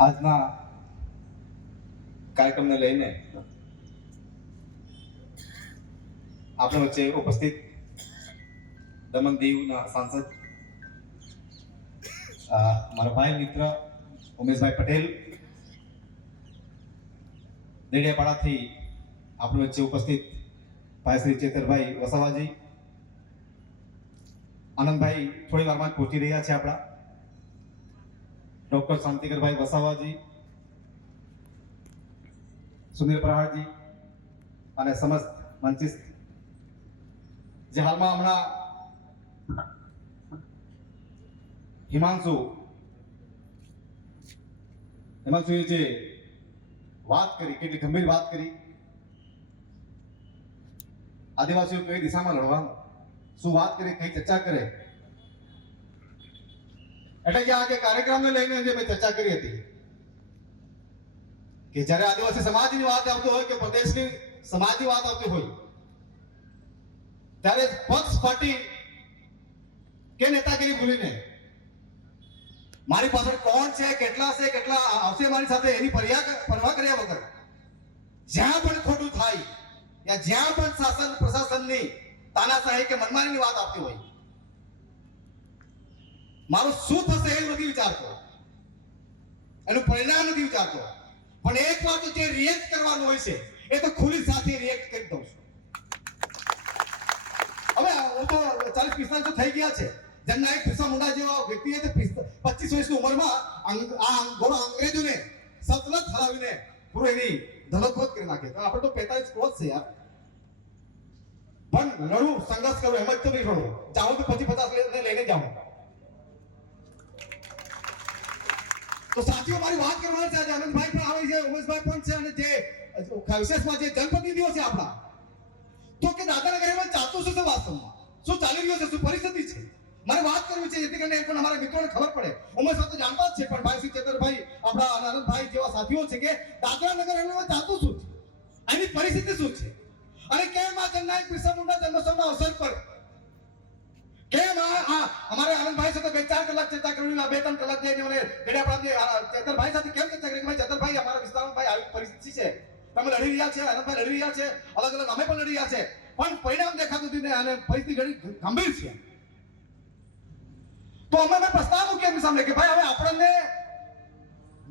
આજના કાર્યક્રમને લઈને આપણા વચ્ચે ઉપસ્થિત દમણ દીવના સાંસદ મારા ભાઈ મિત્ર ઉમેશભાઈ પટેલ, દેડિયાપાડાથી આપણી વચ્ચે ઉપસ્થિત ભાઈ શ્રી ચેતરભાઈ વસાવાજી, આનંદભાઈ થોડી વારમાં પહોંચી રહ્યા છે. આપણા ડોક્ટર શાંતિકરભાઈ વસાવાજી, સુનિલ પ્રહારજી અને સમસ્ત મંચિસ્ત જે હાલમાં હમણાં હિમાંશુએ જે વાત કરી, કેટલી ગંભીર વાત કરી, આદિવાસીઓ કઈ દિશામાં લડવાનું, શું વાત કરે, કઈ ચર્ચા કરે, એટલે કે આજે કાર્યક્રમને લઈને જે મેં ચર્ચા કરી હતી કે જ્યારે આદિવાસી સમાજની વાત આવતી હોય કે પ્રદેશની સમાજની વાત આવતી હોય ત્યારે પક્ષ પાર્ટી કે નેતાગીરી ભૂલીને મારી પાછળ કોણ છે, કેટલા છે, કેટલા આવશે મારી સાથે એની પરવા કર્યા વગર જ્યાં પણ ખોટું થાય યા જ્યાં પણ શાસન પ્રશાસનની તાનાશાહી કે મનમાનીની વાત આવતી હોય મારું શું થશે એ નથી વિચારતો, એનું પરિણામ નથી વિચારતો, પણ એક વાર તો જે રિએક્ટ કરવાનું હોય છે એ તો ખુલ્લી સાથે રિએક્ટ કરી દઉં છું. હવે હું તો 40-45 થઈ ગયા છે. જનનાયક બિરસા મુંડા જેવા વ્યક્તિએ 25 વર્ષની ઉંમરમાં અંગ્રેજોને સલ્તનત હરાવીને પૂરો એની ધનોત્પત કરી નાખે. તો આપણે તો 45 ક્રોસ છે યાર. પણ લડવું, સંઘર્ષ કરવો, એમ જ તો નહીં લડવું. જાઉં તો 50-50 લઈને જાઉં. તો સાથીઓ મારી વાત કરવાની છે. આજે આનંદભાઈ પણ આવે છે, ઉમેશભાઈ પણ છે, અને જે વિશેષમાં જે જનપ્રતિનિધિઓ છે આપણા, તો કે દાદાના ઘરમાં ચાલતું શું છે, વાસ્તવમાં શું ચાલી રહ્યું છે, શું પરિસ્થિતિ છે, મારે વાત કરવી છે જેથી કરીને પણ અમારા મિત્રોને ખબર પડે. ઉમેશભાઈ તો જાણતા જ છે, પણ ભાઈ શ્રી ચેતરભાઈ, આપણા આનંદભાઈ જેવા સાથીઓ છે કે દાદરા નગર હવેલીમાં ચાલતું શું છે, એની પરિસ્થિતિ શું છે, અને કેમ આ જનનાયક બિરસા મુંડા જન્મોત્સવના અવસર પર કેમ અમારે આનંદભાઈ સાથે 2-4 કલાક ચર્ચા કરવી, 2-3 કલાક જઈને મને દેડિયાપાડા ચેતરભાઈ સાથે કેમ ચર્ચા કરી કે ભાઈ ચેતરભાઈ અમારા વિસ્તારમાં ભાઈ આવી પરિસ્થિતિ છે, તમે લડી રહ્યા છે, આનંદભાઈ લડી રહ્યા છે, અલગ અલગ અમે પણ લડી રહ્યા છે, પણ પરિણામ દેખાતું નથી અને પરિસ્થિતિ ઘણી ગંભીર છે. તો અમે પ્રસ્તાવ મૂક્યો એમની સામે કે ભાઈ હવે આપણને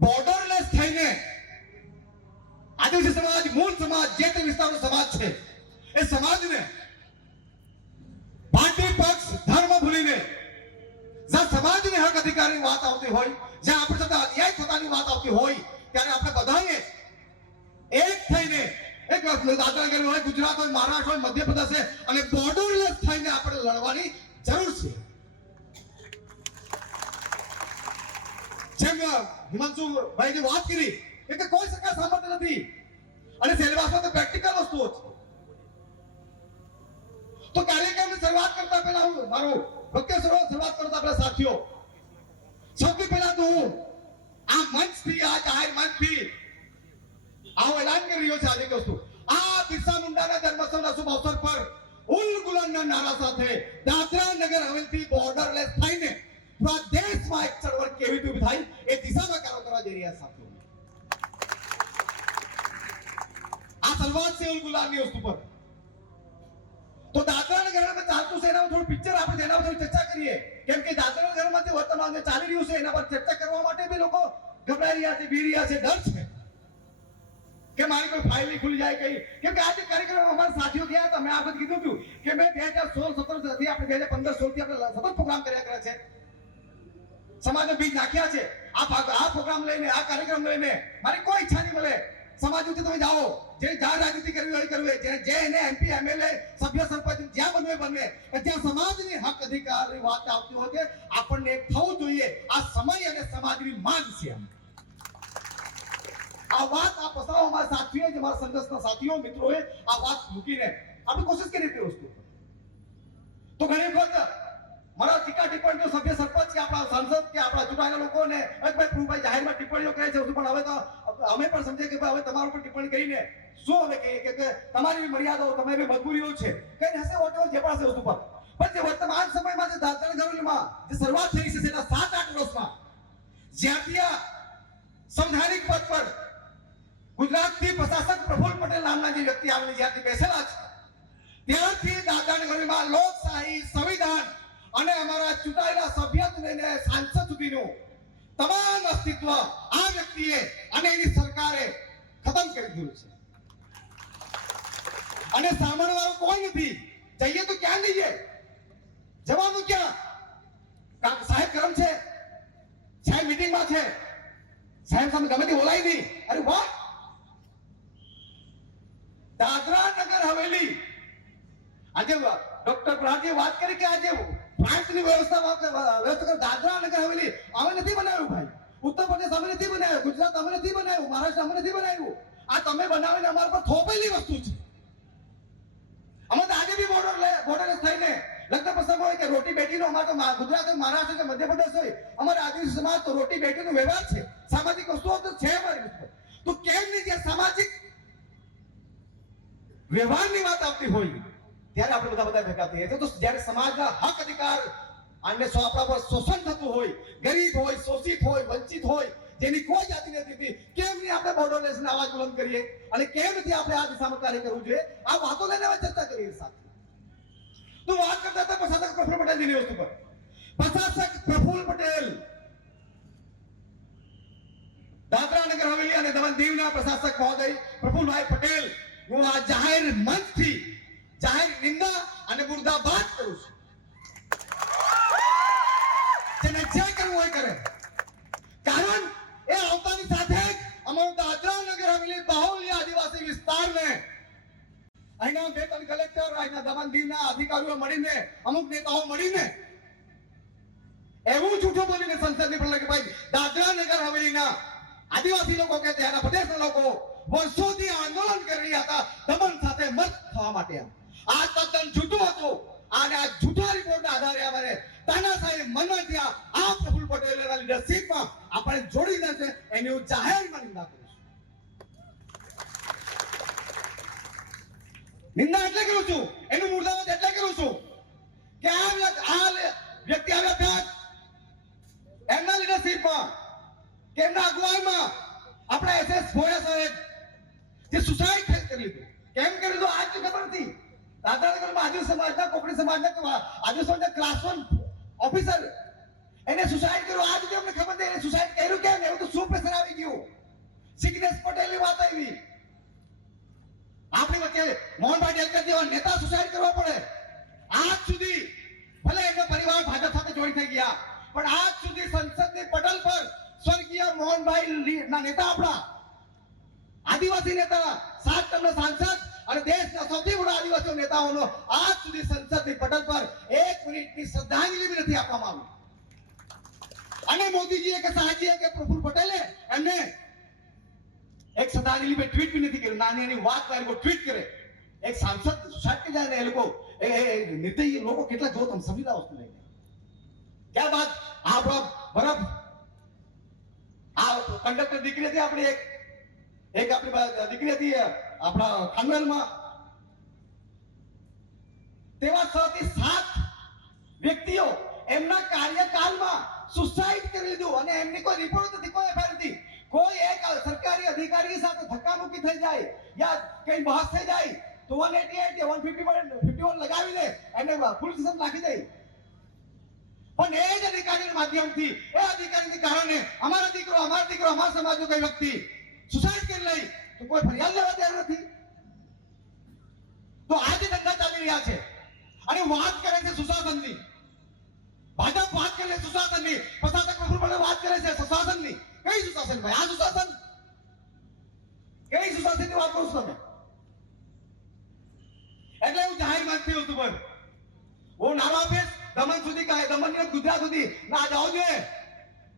બોર્ડરલેસ થઈને આદિવાસી સમાજ, મૂળ સમાજ, જે તે વિસ્તારનો સમાજ છે એ સમાજને પાર્ટી, પક્ષ, ધર્મ ભૂલીને જ્યાં સમાજની હક અધિકારની વાત આવતી હોય, જ્યાં આપણી સાથે અન્યાય થતાની વાત આવતી હોય, ત્યારે આપણે બધાએ એક થઈને એક દાદરા નગર હોય, ગુજરાત હોય, મહારાષ્ટ્ર હોય, મધ્યપ્રદેશ હોય અને બોર્ડરલેસ થઈને આપણે લડવાની જરૂર છે. જેમ હિમાંશુભાઈ જે વાત કરી કે કોઈ સરકાર સાંભળતી નથી અને સિલેબસમાં તો પ્રેક્ટિકલ વસ્તુઓ છે. તો કાર્યક્રમની શરૂઆત કરતા પહેલા હું મારું વક્તવ્ય શરૂઆત કરતા પહેલા સાથીઓ, સૌથી પહેલા તો હું આ મંચથી, આ જાહેર મંચથી આવો એલાન કરી રહ્યો છે આજે કે વસ્તુ આ બિરસા મુંડાના જન્મોત્સવના શુભ અવસર પર ઉલ ગુલામના નારા સાથે દાદરા નગર હવેલીથી બોર્ડરલેસ થઈને પૂરા દેશમાં એક ચળવળ કેવી રીતે ઊભી થાય એ દિશામાં કામ કરવા જઈ રહ્યા સાથીઓ. આ શરૂઆત છે ઉલ ગુલામની વસ્તુ પર. તો દાદરા નગરમાં ચાલતું છે એના પર થોડું પિક્ચર આપણે એના પર ચર્ચા કરીએ, કેમ કે દાદરા નગરમાં જે વર્તમાન જે ચાલી રહ્યું છે એના પર ચર્ચા કરવા માટે બી લોકો ગભરાઈ રહ્યા છે, બી રહ્યા છે, ડર છે કે મારી કોઈ ફાઇલ નહીં ખુલી જાય કઈ. કેમ કે આજે કાર્યક્રમ અમારા સાથીઓ ગયા હતા, મેં આ બધું કીધું હતું કે મેં 2016-17 થી આપણે 2015-16 થી આપણે સતત પ્રોગ્રામ કર્યા છે, સમાજનો બીજ નાખ્યા છે. આ પ્રોગ્રામ લઈને, આ કાર્યક્રમ લઈને મારી કોઈ ઈચ્છા નહીં મળે સમાજ ઉઠે તમે જાઓ, જે જ્યાં રાજનીતિ કરવી હોય કરવી, જે એને MP, MLA, સભ્ય, સરપંચ જ્યાં બનવે બનવે, ત્યાં સમાજની હક અધિકારની વાત આવતી હોય કે આપણને થવું જોઈએ. આ સમય અને સમાજની માંગ છે. આ વાત આ પસાવ અમારા સાથીઓ, જે મારા સંઘર્ષના સાથીઓ, મિત્રોએ આ વાત મૂકીને આપણે કોશિશ કરી તે વસ્તુ. તો ઘણી વખત મારા ટીકા ટિપ્પણીઓ સભ્ય, સરપંચ કે આપણા સાંસદ કે આપણા ચૂંટાયેલા લોકોને ભાઈ પ્રભુભાઈ જાહેરમાં ટિપ્પણીઓ કરે છે, પણ હવે તો અમે પણ સમજીએ કે ભાઈ હવે તમારા ઉપર ટિપ્પણી કરીને શું હવે કહીએ કે તમારી મર્યાદાઓ, તમારી મજબૂરીઓ છે, કઈ હશે વોટેવર જે પણ હશે વસ્તુ પર. પણ જે વર્તમાન સમયમાં જે દાદરા નગરમાં જે શરૂઆત થઈ છે તેના 7-8 વર્ષમાં જ્યાંથી આ સંવૈધાનિક પદ પર ગુજરાતથી પ્રશાસક પ્રફુલ્લ પટેલ નામના જે વ્યક્તિ આવીને જ્યાંથી બેસેલા છે ત્યારથી દાદરાનગરમાં લોકશાહી, સંવિધાન અને અમારા ચૂંટાયેલા સભ્યથી લઈને સાંસદ સુધીનું તમામ અસ્તિત્વ આ વ્યક્તિએ અને એની સરકારે ખતમ કરી દીધું છે. અને સાંભળવા વાળો કોઈ નથી. જઈએ તો ક્યાં જઈએ? જવાનું ક્યાં? સાહેબ ગરમ છે, સાહેબ મીટિંગમાં છે, સાહેબ સામે ગમે તે બોલાય નહીં. અરે વાહ! દાદરા નગર હવેલી આજે ડોક્ટર પ્રહારજીએ વાત કરી કે આજે ફ્રાન્સની વ્યવસ્થા દાદરા નગર હવેલી અમે નથી બનાવ્યું ભાઈ. ઉત્તર પ્રદેશ અમે નથી બનાવ્યું, ગુજરાત અમે નથી બનાવ્યું, મહારાષ્ટ્ર અમે નથી બનાવ્યું. આ તમે બનાવીને અમારા પર થોપેલી વસ્તુ છે. અમે તો આજે બી બોર્ડરલેસ થઈને લગ્ન પ્રસંગ હોય કે રોટી બેટીનો અમારે તો ગુજરાત હોય, મહારાષ્ટ્ર કે મધ્યપ્રદેશ હોય, અમારા આદિવાસી સમાજ તો રોટી બેટીનો વ્યવહાર છે. સામાજિક વસ્તુઓ તો છે અમારી ઉપર. તો કેમ નહીં જે સામાજિક વ્યવહારની વાત આવતી હોય ત્યારે આપણે બધા ભેગા થઈએ છીએ. તો જ્યારે સમાજના હક અધિકાર અને આપણા પર શોષણ થતું હોય, ગરીબ હોય, શોષિત હોય, વંચિત હોય, જેની કોઈ જાતિ નથી, કેમ નહીં આપણે બોર્ડરલેસ ને અવાજ બુલંદ કરીએ અને કેમ નથી આપણે આ દિશામાં કાર્ય કરવું જોઈએ? આ વાતો લઈને હવે ચર્ચા કરીએ સાથે. તો વાત કરતા હતા પ્રશાસક પ્રફુલ્લ પટેલની વસ્તુ પર. પ્રશાસક પ્રફુલ્લ પટેલ દાદરા નગર હવેલી અને દમણ દીવના પ્રશાસક મહોદય પ્રફુલ્લભાઈ પટેલ હું આ જાહેર મંચથી જાહેર નિંદા અને મુર્દાબાદ કરું છું. જેને જે કરવું હોય કરે. કારણ એ આવતાની સાથે જ અમારું દાદરા નગર હવેલી બાહુલ્ય આદિવાસી વિસ્તારને અહીંના બે ત્રણ કલેક્ટર, અહીંના દમણ દીવના અધિકારીઓ મળીને, અમુક નેતાઓ મળીને એવું જૂઠું બોલીને સંસદની પર કે ભાઈ દાદરા નગર હવેલીના આદિવાસી લોકો કે ત્યાંના પ્રદેશના લોકો વર્ષોથી આંદોલન કરી રહ્યા હતા દમણ સાથે મત થવા માટે. આ તદ્દન જૂઠું હતું અને આ જૂઠા રિપોર્ટના આધારે અમારે તાનાશાહી મનમાં થયા આ પ્રફુલ્લ પટેલના લીડરશીપમાં આપણે જોડીને છે એની હું જાહેરમાં નિંદા કરું છું. નિંદા એટલે કરું છું, એનું મુર્દાબાદ એટલે કરું છું કે આ વ્યક્તિ આવ્યા બાદ એમના લીડરશીપમાં કે એમના અગુવાઈમાં આપણા SS ભોયા સાહેબ જે સુસાઇડ કરી લીધું. કેમ કરી લીધું આજ ખબર નથી. દાદરાનગરમાં આદિવાસી સમાજના, કોકણી સમાજના આદિવાસી સમાજના ક્લાસ 1 ઓફિસર એને સુસાઇડ કર્યું. આજ અમને ખબર નથી એને સુસાઇડ કર્યું કેમ. એવું તો શું પ્રેશર આવી ગયું? સિગ્નેશ પટેલની વાત આવી. આપણી વચ્ચે મોહનભાઈ ડેલકર જેવા નેતા સુસાઇડ કરવા પડે. આજ સુધી ભલે એનો પરિવાર ભાજપ સાથે જોઈન થઈ ગયા પણ આજ સુધી સંસદની પટલ પર સ્વર્ગીય મોહનભાઈ ના નેતા, આપણા આદિવાસી નેતા, 7 ટર્મના સાંસદ અને દેશના સૌથી મોટા આદિવાસી નેતાઓનો આજ સુધી સંસદની પટલ પર 1 મિનિટની શ્રદ્ધાંજલિ બી નથી આપવામાં આવી. અને મોદીજીએ કે શાહજીએ કે પ્રફુલ્લ પટેલે એમને એક શ્રદ્ધાંજલિ पे ટ્વીટ भी નથી કર્યું. નાની નાની વાત પર ટ્વીટ કરે. એક સાંસદ સુસાઇડ કરી જાય ને એ લોકો નિર્દયી લોકો કેટલા જો તમે સમજી વસ્તુ લઈને. ત્યાર બાદ આપણો બરફ આ કંડક્ટર દીકરી હતી આપણી એક આપણી દીકરી હતી આપણા ખાનવેલમાં. તેવા 6 થી 7 વ્યક્તિઓ એમના કાર્યકાળમાં સુસાઇડ કરી લીધું અને એમની કોઈ રિપોર્ટ નથી, કોઈ એફઆઈઆર નથી. કોઈ એક સરકારી અધિકારી સાથે ધક્કામુક્કી થઈ જાય યા કઈ બહસ થઈ જાય તો 188 151 લગાવીને એને પોલીસ સ્ટેશન નાખી દે. પણ એ જ અધિકારીના માધ્યમથી એ અધિકારીને કારણે અમારો દીકરો, અમારા સમાજનો કોઈ વ્યક્તિ સુસાઇડ કરી લઈ તો કોઈ ફરિયાદ લેવા તૈયાર નથી. તો આજે ધંધા ચાલી રહ્યા છે અને વાત કરે છે સુશાસનની. ભાજપ વાત કરે છે સુશાસનની, પ્રશાસક પ્રફુલ્લ પટેલ વાત કરે છે સુશાસનની. કઈ સુશાસન ભાઈ? આ સુશાસન કઈ સુશાસનની વાત કરું છું તમે? એટલે હું જાહેર માંગતી હતું પર वो नारा पे दमन सुधी का है, दमन ने गुजरात सुधी ना जाओ जो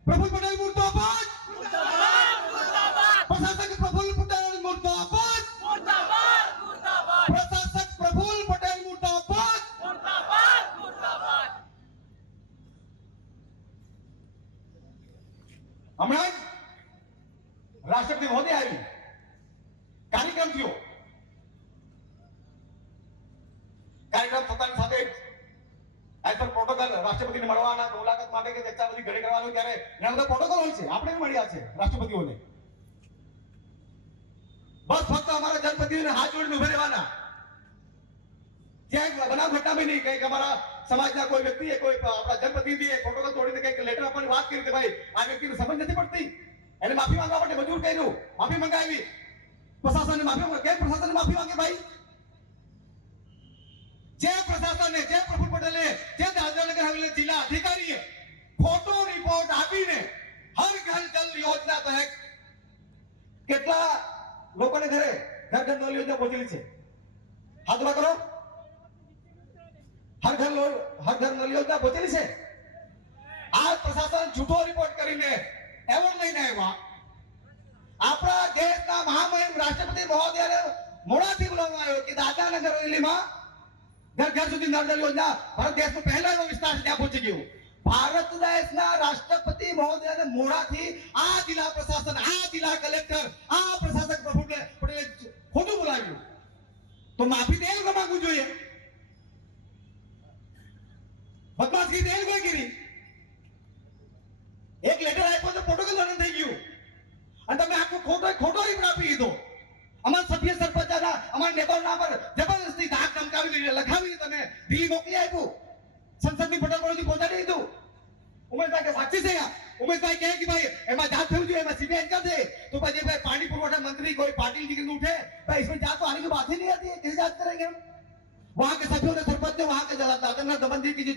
प्रफुल्ल पटेल मुर्दाबाद, प्रशासक प्रफुल्ल पटेल मुर्दाबाद, प्रशासक प्रफुल्ल पटेल मुर्दाबाद. हमारा राष्ट्रपति महोदय आई कार्यक्रम थयो. कार्यक्रम પોતાની સાથે એઝ પર પ્રોટોકોલ રાષ્ટ્રપતિને મળવાના, મુલાકાત માટે કે ચર્ચા બધી ઘરે કરવાનું ત્યારે ઘણા બધા પ્રોટોકોલ હોય છે. આપણે મળ્યા છે રાષ્ટ્રપતિઓને. બસ ફક્ત અમારા જનપ્રતિનિધિને હાથ જોડીને ઉભા રહેવાના. ક્યાંય બનાવ ઘટના બી નહીં, કંઈક અમારા સમાજના કોઈ વ્યક્તિએ કોઈ આપણા જનપ્રતિનિધિએ પ્રોટોકોલ તોડીને કંઈક લેટર આપવાની વાત કરી કે ભાઈ આ વ્યક્તિને સમજ નથી પડતી, એને માફી માંગવા માટે મજબૂર કર્યું, માફી મંગાવી, પ્રશાસનને માફી માંગે. કેમ પ્રશાસનને માફી માંગે ભાઈ? જે પ્રશાસનને, જે પ્રફુલ્લ પટેલે, જે દાદરાનગર હવેલી જિલ્લા અધિકારીએ ફોટો રિપોર્ટ આપીને હર ઘર જલ યોજના તહેત કેટલા લોકોને ઘરે ઘર ઘર નળ યોજના પહોંચેલી છે? હાથ ઉભા કરો. હર ઘર નળ યોજના પહોંચેલી છે. આ પ્રશાસન જૂઠો રિપોર્ટ કરીને એવોર્ડ લઈને આવ્યા. આપણા દેશના મહામહિમ રાષ્ટ્રપતિ મહોદયને મોડાથી બોલાવવામાં આવ્યો કે દાદરાનગર હવેલીમાં ઘર ઘર સુધી નળ યોજના ભારત દેશનો પહેલાનો વિસ્તાર છે, ત્યાં પહોંચી ગયું. ભારત દેશના રાષ્ટ્રપતિ મહોદયને મોડાથી આ જિલ્લા પ્રશાસન, આ જિલ્લા કલેક્ટર, આ પ્રશાસક પ્રફુલ્લ પટેલે ખોટું બોલાવ્યું, તો માફી તો એ માંગવું જોઈએ. બદમાશી તો એ કોઈ કરી. એક લેટર આપ્યો તો પ્રોટોકોલ રન થઈ ગયું અને તમે આખો ખોટો રિપોર્ટ આપી દીધો. અમારા સભ્ય સરપંચના, અમારા નેતાઓના નામ પર જબરદસ્તી ધાક ધમકાવી લખાવી તમે દિલ્હી મોકલી આપ્યું, સંસદની પટલ પર પહોંચાડી દીધું. ઉમેશભાઈ કે સાક્ષી છે, ઉમેશભાઈ કહે કે ભાઈ એમાં जांच થવી જોઈએ, એમાં सीबीआई का थे तो भाई भाई पानी पुरवठा मंत्री कोई पाटिल जी के उठे भाई, इसमें जांच तो आने की बात ही नहीं आती है, कैसे जांच करेंगे हम? वहां के सभ्यों ने, सरपंच ने, वहां के दादरा दमन की जो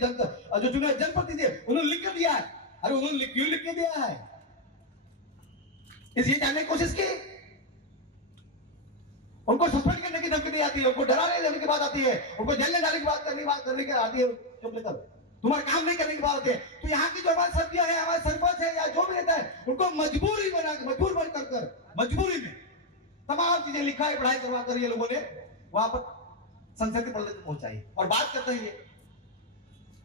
चुने जनप्रतिनिधि उन्होंने लिख कर दिया है. अरे उन्होंने क्यों लिख के दिया है? इसलिए जानने की कोशिश की. उनको सस्पेंड करने की धमकी दी जाती है, उनको डराने देने की बात आती है, उनको जेल में डालने की बात करने की आती है. चुप लेकर तुम्हारा काम नहीं करने की बात है. तो यहाँ की जो हमारे सभ्य है, हमारे सरपंच है या जो भी रहता है, उनको मजबूरी बना के, मजबूर बनकर मजबूरी में तमाम चीजें लिखाई पढ़ाई करवा कर ये लोगों ने वहां पर संसद के पटल तक पहुंचाई और बात करते हैं.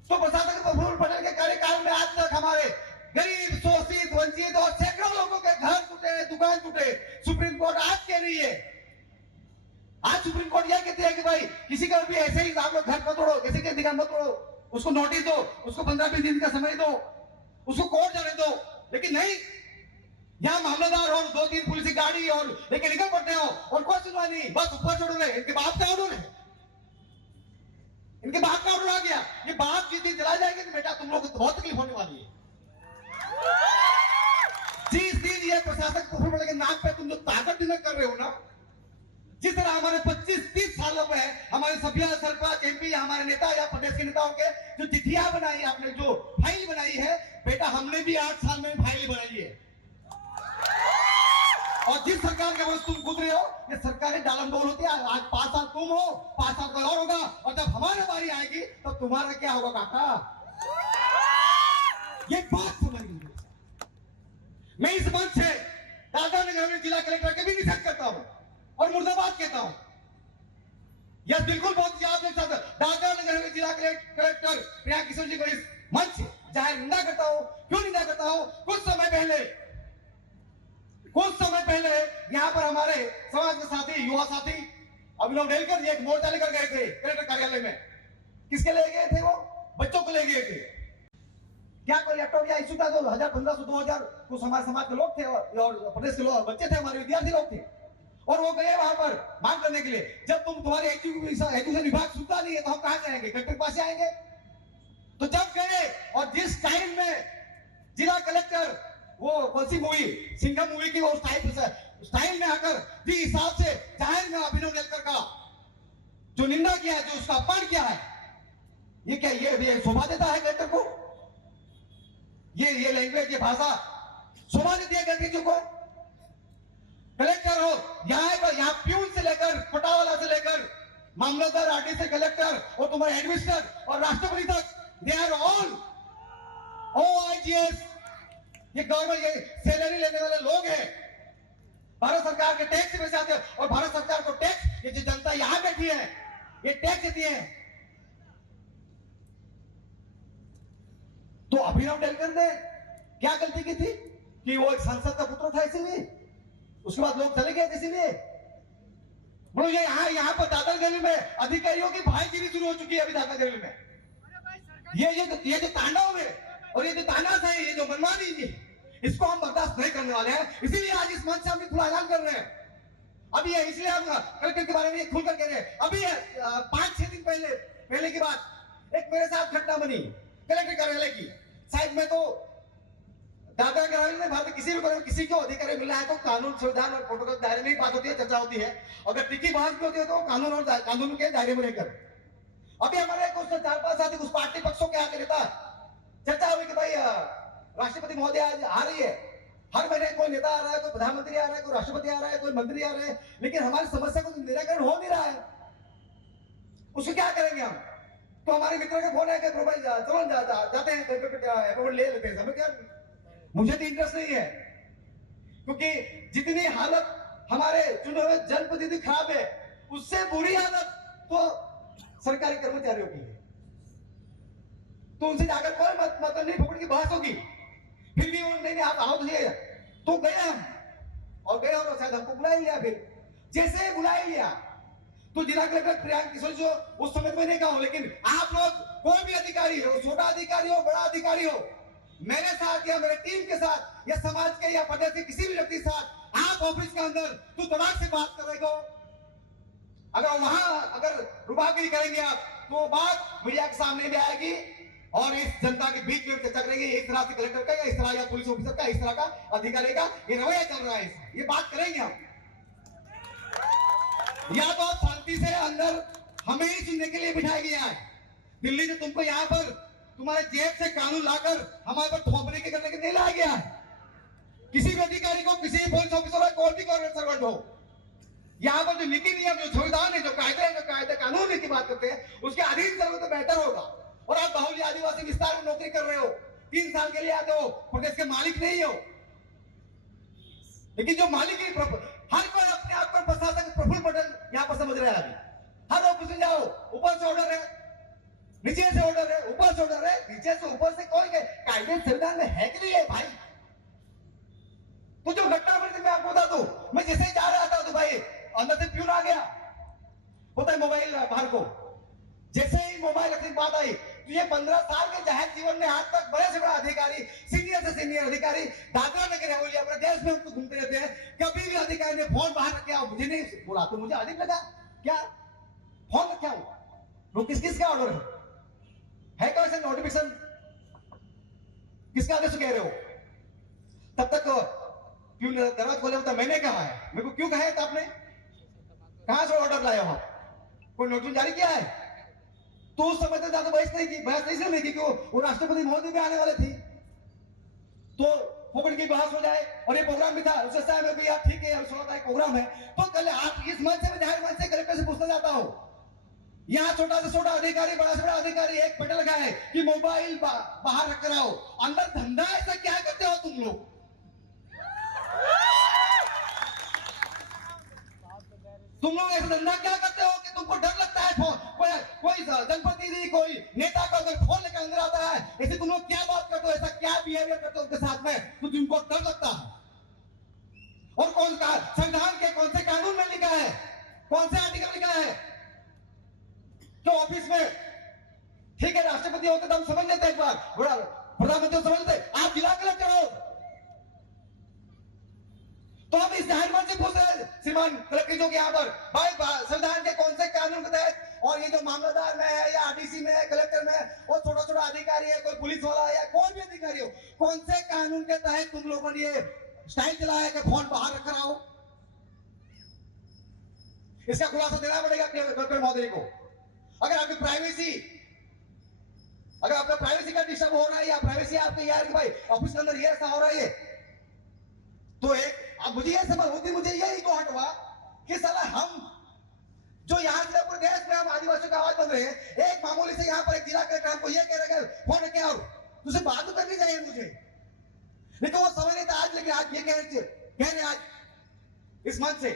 तो प्रशासक प्रफुल्ल पटेल के कार्यकाल में आज तक हमारे गरीब, शोषित, वंचित और सैकड़ों लोगों के घर टूटे, दुकान टूटे. सुप्रीम कोर्ट आज कह रही है, आज सुप्रीम कोर्ट यह कहती है कि भाई किसी का भी ऐसे ही आप लोग घर मत तोड़ो, किसी के दुकान मत तोड़ो, उसको नोटिस दो, उसको 15-20 दिन का समय दो, उसको कोर्ट जाने दो. लेकिन नहीं, यहाँ मामलेदार और 2-3 पुलिस की गाड़ी और लेके निकल पड़ते हो और कोई सुनवाई नहीं, बस ऊपर छोड़ रहे. इनके बाप का ऑर्डर है, इनके बाप का ऑर्डर आ गया. ये बाप जिस दिन चला जाएंगे तो बेटा तुम लोग को बहुत तकलीफ होने वाली है. जिस दिन ये प्रशासक प्रफुल्ल के नाम पे तुम लोग ताकत दिनक कर रहे हो ना, जिस तरह हमारे 25-30 सालों में हमारे सभ्य, सरपंच, एमपी, हमारे नेता या प्रदेश के नेताओं के जो चिट्ठियां बनाई, आपने जो फाइल बनाई है, बेटा हमने भी 8 साल में फाइल बनाई है. और जिस सरकार के वक्त तुम गुजरे हो, ये सरकारें डालमडोल होती है. आज 5 साल तुम हो, 5 साल कोई और होगा, और जब हमारी बारी आएगी तब तुम्हारा क्या होगा काका? ये बात समझ लीजिए. मैं इस मंच से दादरानगर में जिला कलेक्टर के भी निषेध करता हूं और मुर्दाबाद कहता हूं. यह बिल्कुल बहुत याद नहीं था. दादरानगर में जिला कलेक्टर प्रिया किशोर जी को इस मंच से जाहिर निंदा करता हूं. क्यों निंदा करता हूं? कुछ समय पहले यहां पर हमारे समाज के साथी, युवा साथी अभिनव डेलकर जी एक मोर्चा लेकर गए थे कलेक्टर कार्यालय में. किसके ले गए थे? वो बच्चों को ले गए थे. क्या कोई लैपटॉप या इशू था? जो 1000, 1500, 2000 कुछ हमारे समाज के लोग थे और प्रदेश के लोग, बच्चे थे, हमारे विद्यार्थी लोग थे, और वो गए वहां पर मांग करने के लिए. जब तुम तुम्हारे एजुकेशन विभाग सुनता नहीं है तो हम कहां जाएंगे? कलेक्टर के पास आएंगे. तो जब गए और जिस टाइम में जिला कलेक्टर वो कौन सी मूवी, सिंघम मूवी की वो स्टाइल में आकर जिस हिसाब से जाहिर में अभिनव डेलकर का जो निंदा किया, जो उसका अपमान किया है, ये क्या ये शोभा देता है कलेक्टर को? ये लैंग्वेज, ये भाषा शोभा देती है कलेक्टर को? कलेक्टर हो यहाँ प्यून से लेकर, पटावाला से लेकर, मामलतदार, आरटी से कलेक्टर और तुम्हारे एडमिनिस्ट्रेटर और राष्ट्रपति तक, दे आर ऑल OIGS. ये गवर्नमेंट, ये सैलरी लेने वाले लोग हैं, भारत सरकार के टैक्स में से आते हैं. और भारत सरकार को टैक्स, ये जो जनता यहां बैठी है, ये टैक्स देती है. तो अभिनव डेलकर ने क्या गलती की थी कि वो एक सांसद का पुत्र था, इसीलिए उसके बाद लोग चले गए इसीलिए. बोलो ये यहाँ पर दादरगंज में अधिकारियों की भाईगिरी शुरू हो चुकी है अभी दादरगंज में. ये जो तांडव है और ये जो तानाश है, ये जो मनमानी है, इसको हम बर्दाश्त नहीं करने वाले हैं. इसीलिए आज इस मंच से हम खुला ऐलान कर रहे हैं. अभी है, इसलिए हम कलेक्टर के बारे में खुलकर कह रहे हैं। अभी 5-6 दिन पहले की बात, एक मेरे साथ घटना बनी कलेक्टर कार्यालय की। शायद मैं तो दादरा ग्रामीण में भारत किसी भी किसी को अधिकारी मिला है तो कानून संविधान और प्रोटोकॉल के दायरे में ही बात होती है, चर्चा होती है। अगर टिकी बहस भी होती है तो कानून और कानून के दायरे में रहकर। अभी हमारे कुछ 4-5 साथी कुछ पार्टी पक्षों के आके नेता चर्चा हुई कि भाई राष्ट्रपति महोदय आज आ रही है, हर महीने कोई नेता आ रहा है, कोई प्रधानमंत्री आ रहा है, कोई राष्ट्रपति आ रहा है, कोई मंत्री आ रहे हैं, लेकिन हमारी समस्या को निराकरण हो नहीं रहा है। उसको क्या करेंगे हम? तो हमारे मित्रों का फोन है कि भाई चलो जाते हैं, अप्रूवल ले लेते हैं। हमें क्या, मुझे तो इंटरेस्ट नहीं है, क्योंकि जितनी हालत हमारे चुने हुए जनप्रतिनिधि खराब है, उससे बुरी हालत तो सरकारी कर्मचारियों की है। तो उनसे जाकर कोई मतलब नहीं, फुकड़ की बहस होगी। फिर भी नहीं आप आओ तो गए हम, और गए और शायद हमको बुला ही लिया। फिर जैसे बुला ही लिया तो जिला कलेक्टर प्रियांक किशोर जो उस समय में नहीं कहा, लेकिन आप लोग कोई भी अधिकारी हो, छोटा अधिकारी हो, बड़ा अधिकारी हो, मेरे साथ या मेरे टीम के साथ या समाज के या प्रदेश के किसी भी व्यक्ति के साथ आप ऑफिस के अंदर तो तड़ाक से बात करेगा। अगर वहां अगर रुबागिरी करेंगे आप तो बात मीडिया के सामने भी आएगी और इस जनता के बीच में चर्चा करेंगे। इस तरह से कलेक्टर का, इस तरह या पुलिस ऑफिसर का, इस तरह का अधिकारी का ये रवैया चल रहा है, ये बात करेंगे हम। या तो आप शांति से अंदर हमें ही सुनने के लिए बिठाया गया है। दिल्ली से तुमको यहाँ पर तुम्हारे जेब से कानून लाकर हमारे पर थोपने के करने के नहीं लाया गया है। किसी भी अधिकारी को, किसी भी पुलिस ऑफिसर हो, कोई भी गवर्नमेंट सर्वेंट हो, यहाँ पर जो नीति नियम, जो संविधान है, जो कायदे कानून की बात करते हैं, उसके अधीन चलोगे तो बेहतर होगा। और आप बाहुल्य आदिवासी विस्तार में नौकरी कर रहे हो, 3 साल के लिए आते हो, प्रदेश के मालिक नहीं हो, लेकिन जो मालिक है हर कोई अपने आप को प्रशासन प्रफुल्ल पटेल यहाँ पर समझ रहा है। अभी हर ऑफिस में जाओ, ऊपर से ऑर्डर है, नीचे से ऑर्डर है, ऊपर से ऑर्डर है, नीचे से ऊपर से, कोई कायदे संविधान में है कि नहीं है भाई? तो जो घटना बनी थी मैं आपको बता दूं, मैं जैसे ही जा रहा था तो भाई अंदर से प्यून आ गया, होता है मोबाइल बाहर को। जैसे ही मोबाइल की बात आई तो ये 15 साल के जाहिर जीवन में आज तक बड़े से बड़ा अधिकारी, सीनियर से सीनियर अधिकारी दादरा नगर हवेली अपने देश में हमको घूमते रहते हैं, कभी भी अधिकारी ने फोन बाहर रखे और मुझे नहीं बोला तो मुझे अजीब लगा। क्या फोन क्या हुआ? वो किस का ऑर्डर है क्या? ऐसे नोटिफिकेशन किसका आदेश कह रहे हो? तब तक क्यों दरवाजा खोले होता? मैंने कहा है, मेरे को क्यों कहा है? तो आपने कहां से ऑर्डर लाया हो? कोई नोटिस जारी किया है? तो उस समय तक ज्यादा बहस नहीं की, नहीं की कि वो राष्ट्रपति मोदी भी आने वाले थे तो फोकट की बहस हो जाए। और ये प्रोग्राम भी था, उस समय में भी यार ठीक है, 16 तारीख प्रोग्राम है, तो कल आप इस मंच से जाहिर मंच से कलेक्टर से पूछना चाहता हूं, यहाँ छोटा से छोटा अधिकारी, बड़ा से बड़ा अधिकारी एक पटल का है कि मोबाइल बाहर रख कर आओ, अंदर धंधा ऐसा क्या करते हो तुम लोग? तुम लोग ऐसा धंधा क्या करते हो कि तुमको डर लगता है? कोई जनप्रतिनिधि, कोई नेता का अगर फोन लेकर अंदर आता है, ऐसे तुम लोग क्या बात करते हो, ऐसा क्या बिहेवियर करते हो उनके साथ में, तो तुमको डर लगता है? और कौन सा संविधान के कौन से कानून में लिखा है, कौन से आर्टिकल लिखा है तो ऑफिस में ठीक है राष्ट्रपति होते तो हम समझ लेते, एक बार प्रधानमंत्री समझ लेते, आप जिला कलेक्टर हो तो हम इस जाहिर मंच से पूछ रहे हैं श्रीमान कलेक्टर जो कि यहाँ पर भाई संविधान के कौन से कानून के तहत, और ये जो मामलादार में है या आरडीसी में है, कलेक्टर में है, और छोटा छोटा अधिकारी है, कोई पुलिस वाला है या कोई भी अधिकारी हो, कौन से कानून के तहत तुम लोगों ने ये स्टाइल चलाया है कि फोन बाहर रख कर आओ? इसका खुलासा देना पड़ेगा कलेक्टर महोदय को। अगर आपकी प्राइवेसी, अगर आपका प्राइवेसी का डिस्टर्ब हो रहा है या प्राइवेसी आपके यार कि भाई ऑफिस के अंदर ये ऐसा हो रहा है, तो एक अब मुझे ये समझ होती, मुझे यही को हटवा कि साला हम जो यहाँ से पूरे देश में हम आदिवासियों का आवाज बन रहे हैं, एक मामूली से यहाँ पर एक जिला कलेक्टर हमको ये कह रहे हैं फोन क्या और तुझे बात तो करनी चाहिए मुझे, लेकिन वो समझ नहीं था आज, लेकिन आज ये कह रहे आज इस मंच से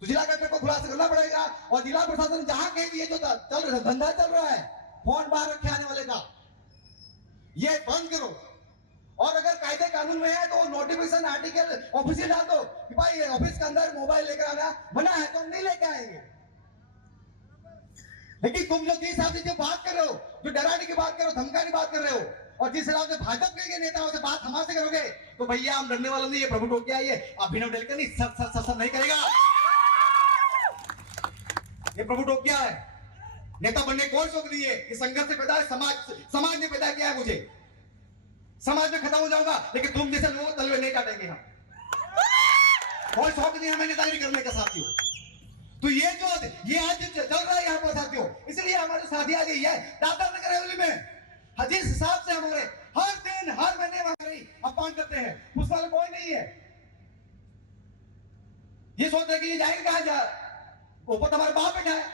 तो जिला कलेक्टर को खुलासा करना पड़ेगा। और जिला प्रशासन जहां कहीं भी ये जो चल रहा धंधा चल रहा है फोन बाहर रखे आने वाले का, ये बंद करो। और अगर कायदे कानून में है तो नोटिफिकेशन आर्टिकल ऑफिस से डाल दो कि भाई ऑफिस के अंदर मोबाइल लेकर आना मना है, तो हम नहीं लेके आएंगे। लेकिन तुम लोग जिस हिसाब से जो बात कर रहे हो, जो डराने की बात कर रहे हो, धमकाने की बात कर रहे हो, और जिस हिसाब से भाजपा के नेताओं से बात हमारे करोगे तो भैया हम डरने वाला नहीं है, प्रभु टोकिया ये अभिनव डेलकर नहीं सर नहीं करेगा। ये प्रभु टोकिया है। नेता बनने कौन शौक नहीं है, ये संघर्ष से पैदा है, समाज ने पैदा किया है मुझे। समाज में खत्म हो जाऊंगा लेकिन तुम जैसे लोग तलवे नहीं काटेंगे हम। कोई शौक नहीं हमें नेतागिरी करने का साथियों। तो ये आज चल रहा है यहाँ पर साथियों, इसलिए हमारे साथी आज यही है दादरा नगर हवेली में जिस हिसाब से हमारे हर दिन हर महीने हमारे अपमान करते हैं उस वाले कोई नहीं है। ये सोच रहे कि ये जाएंगे कहां जा, ऊपर तुम्हारे बाप बैठा है,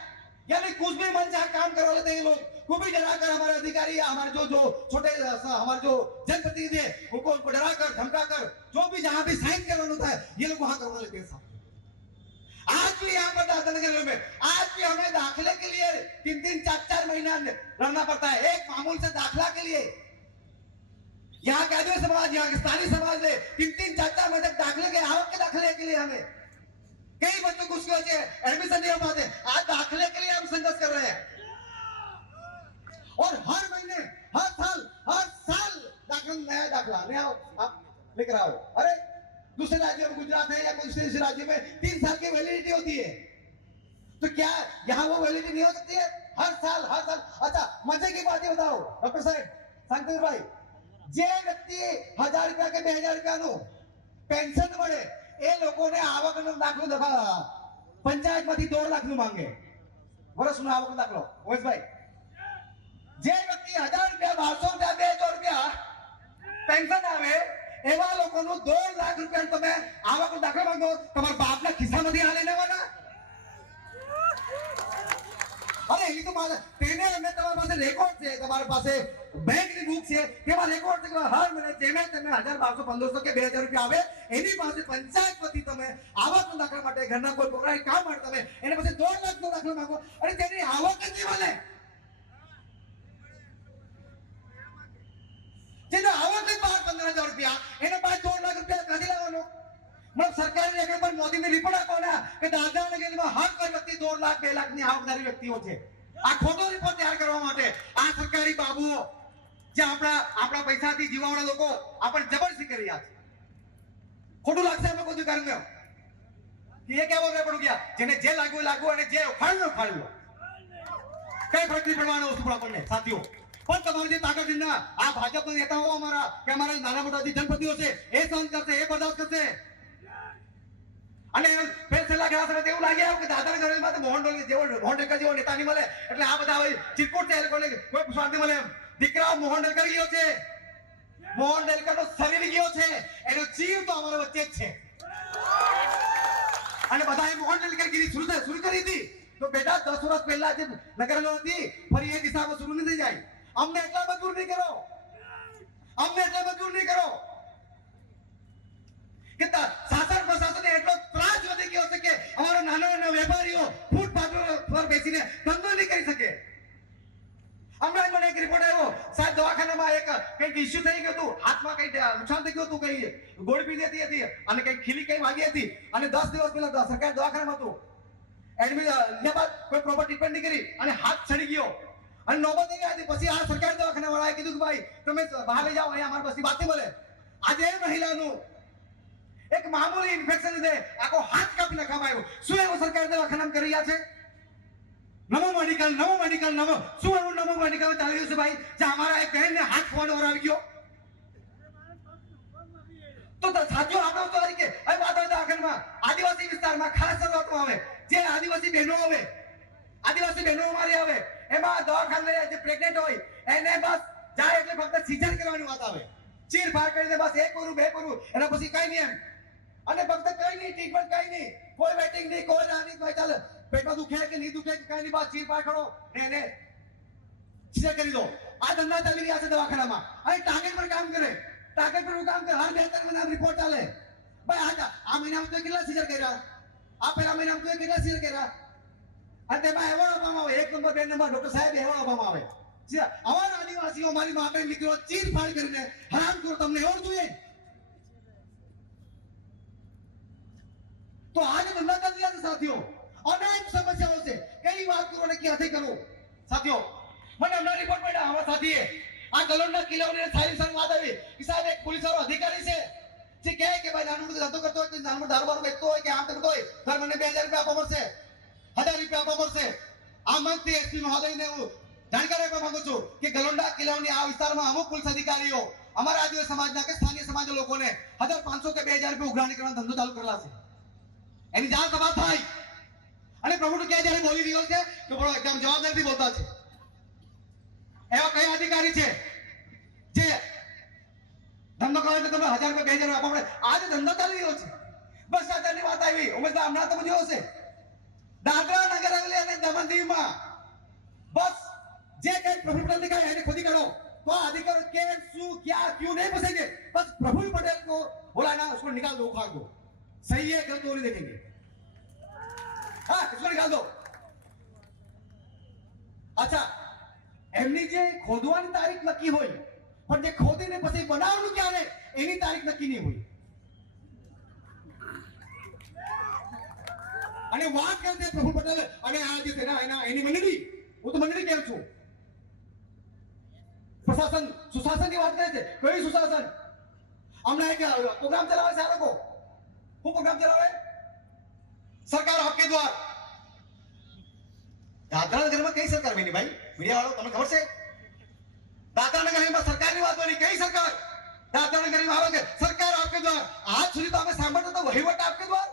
यानी कुछ भी मन चाहे काम करवा लेते हैं लोग। कुछ भी डराकर हमारे अधिकारी हमारे जो छोटे हमारे जो जनप्रतिनिधि है उनको डराकर धमकाकर जो भी जहां भी साइन करवाना होता है ये लोग वहां करवा लेते हैं साहब। आज भी यहाँ पर दादरा नगर में आज भी हमें दाखिले के लिए 3-3 4-4 महीना रहना पड़ता है एक मामूल से दाखिला के लिए। यहाँ के आदिवासी समाज यहाँ के स्थानीय समाज ने 3-3 4-4 महीने दाखिले के आवक के दाखिले के लिए हमें कई बच्चों को उसकी वजह से एडमिशन नहीं हो पाते। आज दाखिले के लिए हम संघर्ष कर रहे हैं और हर महीने हर साल नया दाखिला नया आप लेकर आओ। अरे दूसरे राज्यों में गुजरात है या कोई दूसरे राज्य में 3 साल की वैलिडिटी होती है, तो क्या यहाँ वो वैलिडिटी नहीं हो सकती है हर साल? अच्छा मजे की बात बताओ डॉक्टर साहब सांकेत भाई, जे व्यक्ति 1000 रुपया के 2000 रुपया नु पेंशन મળે એ લોકોને આવકનો દાખલો પંચાયત માંથી 2 લાખ નું માંગે વર્ષનો આવકનો દાખલો। ઓવેશભાઈ, જે વ્યક્તિ 1000 રૂપિયા 1200 રૂપિયા 2000 રૂપિયા પેન્શન આવે એવા લોકોનું 2 લાખ રૂપિયા તમે આવકનો દાખલો માંગો, તમારા બાપના ખિસ્સામાંથી હાલે લેવાના? અરે એ તો મારે તેને અમે તમારા પાસે રેકોર્ડ છે, તમારા પાસે બેંકની બુક છે તેમાં રેકોર્ડ છે કે હર મહિને જેમે તમે 1000 1200 1500 કે 2000 રૂપિયા આવે એની પાસે પંચાયત વતી તમે આવકનો દાખલા માટે ઘરના કોઈ પ્રોગ્રામ કામ માટે તમે એને પાસે 2 લાખનો દાખલો માંગો અને તેની આવક જ મળે। જેનો આવક જ 12-15 હજાર રૂપિયા એને પાસે 2 લાખ રૂપિયા કાઢી લેવાનો। मतलब सरकार ने एक बार मोदी ने रिपोर्ट आपको ना कि दादरा नगर में हर कोई व्यक्ति 2 लाख 2 लाख ની આવકદારી વ્યક્તિઓ છે। આ ખોટો રિપોર્ટ તૈયાર કરવા માટે આ સરકારી બાબુઓ જે આપણા પૈસાથી જીવાવાળા લોકો આપણે જબરદસ્તી કરી રહ્યા છે। ખોટું લાગશે અમે કોઈ કારણ ન કે ये क्या बोल रहे पड़ गया જેને જે लागू અને જે ઉખાડ્યો કઈ ફરક નહીં પડવાનો ઉસ પર આપણને સાથીઓ। પણ તમારી જે તાકાત ના આ ભાજપના નેતાઓ અમારા કે અમારા નાના મોટા જે જનપ્રતિનિધિઓ છે એ સહન કરશે, એ બર્દાશ્ત કરશે। અને ફેસલા ગયા છે તેવું લાગે કે દાદરા નગરમાં તો મોહન ડેલકર જેવો નેતા નહીં મળે એટલે આ બધા હવે ચિરકુટ છે એ લોકોને કોઈ શાંતિ મળે એમ। દીકરા મોહન ડેલકર ગયો છે, મોહન ડેલકરનો શરીર ગયો છે, એનો જીવ તો અમારા વચ્ચે જ છે। અને બધાએ મોહન ડેલકરગીરી શરૂ કરી હતી તો બેટા 10 વર્ષ પહેલા જે નગરનો હતી ફરી એ દિશામાં શરૂ નહીં થઈ જાય। અમને એટલા મજબૂર નહીં કરો કે શાસન પ્રશાસન એટલો ત્રાસ વધી ગયો છે કે અમારા નાના વેપારીઓ ફૂટપાથ પર બેસીને ધંધો નહીં કરી શકે। હમણાં મને એક રિપોર્ટ આવ્યો સાહેબ દવાખાનામાં કંઈક ઇસ્યુ થઈ ગયું હતું, હાથમાં કંઈક નુકસાન થઈ ગયું હતું, કઈ ગોળી પી દેતી હતી અને કંઈક ખીલી કઈ વાગી હતી અને 10 દિવસ પહેલા સરકાર દવાખાનામાં હતું એડમિટ લીધા બાદ કોઈ પ્રોપર ટ્રીટમેન્ટ નહીં કરી અને હાથ છડી ગયો અને નોબત આવી હતી। પછી આ સરકાર દવાખાના વાળાએ કીધું કે ભાઈ તમે બહાર લઈ જાઓ, અહીંયા અમારી પાસે બાત મળે। આજે એ મહિલાનું એક મામૂલી ઇન્ફેક્શન લીધે આખો હાથ કાપી નાખવામાં આવ્યો। શું એવું સરકાર દવાખાનામાં કરી રહ્યા છે? નમો મેડિકલ શું એવું નમો મેડિકલ ચાલી રહ્યું છે ભાઈ જે અમારા એક બહેનને હાથ ખોવાનો ઓર આવી ગયો? તો સાથીઓ આપણો તો તરીકે હવે વાત આવે દવાખાનામાં આદિવાસી વિસ્તારમાં ખાસ શરૂઆતમાં આવે જે આદિવાસી બહેનો અમારી આવે એમાં દવાખાને જે પ્રેગ્નેન્ટ હોય એને બસ જાય એટલે ફક્ત સીઝર કરવાની વાત આવે, ચીર ફાડ કરીને બસ 1 કરું 2 કરું એના પછી કઈ નહીં એમ અને ફક્ત કઈ નહીં ટ્રીટમેન્ટ કઈ નહીં, કોઈ વેટિંગ નહીં, કોઈ રાની ભાઈ ચાલે પેટમાં દુખે કે નહીં દુખે કે કઈ નહીં બસ ચીર ફાડ કરો ને એને સીઝર કરી દો। આ ધંધા ચાલી રહ્યા છે દવાખાનામાં અને ટાર્ગેટ પર કામ કરે, ટાર્ગેટ પર કામ કરે, હર 2-3 મહિના રિપોર્ટ ચાલે ભાઈ આ મહિનામાં તો કેટલા સીઝર કર્યા, આ પહેલા મહિનામાં તો કેટલા સીઝર કર્યા અને તેમાં એવોર્ડ આપવામાં આવે 1 નંબર 2 નંબર ડોક્ટર સાહેબ એવોર્ડ આપવામાં આવે। અમારા આદિવાસીઓ અમારી માપે નીકળો ચીર ફાડ કરીને હરામ કરો, તમને એવોર્ડ જોઈએ? તો આજે ધંધા ચાલી રહ્યા છે સાથીઓ, અનેક સમસ્યાઓ છે, કઈ વાત કરો ને ક્યાંથી કરું સાથીઓ। મને હમણાં રિપોર્ટ મળ્યા અમારા સાથીએ આ ગલોડના કિલ્લાઓની સારી સારી વાત આવી કે સાહેબ એક પોલીસવાળો અધિકારી છે જે કહે કે ભાઈ નાનું મોટું ધંધો કરતો હોય, નાનું મોટું દારૂ વેચતો હોય કે આમ કરતો હોય દર મને 2000 રૂપિયા આપવા પડશે। 1000 રૂપિયા આપવા પડશે. આ મંત્રી એસપી મહોદયને હું જાણકારી આપવા માંગુ છું કે ગલોંડા કિલ્લાની આ વિસ્તારમાં અમુક પોલીસ અધિકારીઓ અમારા આદિવાસી સમાજના કે સ્થાનિક સમાજના લોકોને 1500 કે 2000 રૂપિયા ઉઘરાણી કરવાનો ધંધો ચાલુ કરેલા છે. એની જાણ સભા થાય અને પ્રભુ કે જ્યારે બોલી રહ્યો છે તો બડો એકદમ જવાબદારીથી બોલતા છે. એવા કયા અધિકારી છે જે ધંધો કરે તો તમે 1000 રૂપિયા 2000 આપવા પડે? આજે ધંધો ચાલી રહ્યો છે. ભ્રષ્ટાચારની વાત આવી ઉમેશભાઈ હમણાં તો બધું હશે. દાદરા નગર હવેલી અને દમણ દીવમાં બસ જે કઈ પ્રફુલ્લ પટેલ ने कहा है खुद ही करो. तो अधिकारी के सु क्या क्यों नहीं बसेंगे? बस प्रफुल्ल पटेल को बोला ना उसको निकाल दो, उखाड़ दो. सही है गलत तो नहीं देखेंगे. हाँ इसको निकाल दो. अच्छा એમની જે ખોદવાની તારીખ નક્કી હોય પણ જે ખોદીને પછી બનાવવાનું ક્યારે એની તારીખ નક્કી નહીં હોય. અને વાત કરતે પ્રફુલ્લ પટેલ અને આ જે છે એના એની મંડળી, હું તો મંડળી કેમ છું. પ્રશાસન સુશાસનની વાત કરે છે. કઈ સુશાસન? હમણાં એક પ્રોગ્રામ ચલાવે છે આ લોકો. શું પ્રોગ્રામ ચલાવે? સરકાર આપકે દ્વાર. દાદરા નગરમાં કઈ સરકાર બની ભાઈ? મીડિયા વાળો તમને ખબર છે? દાદરા નગરમાં સરકારની વાત બની. કઈ સરકાર? દાદરા નગરમાં આવે કે સરકાર આપકે દ્વાર. આજ સુધી તો અમે સાંભળતો તો વહીવટ આપકે દ્વાર.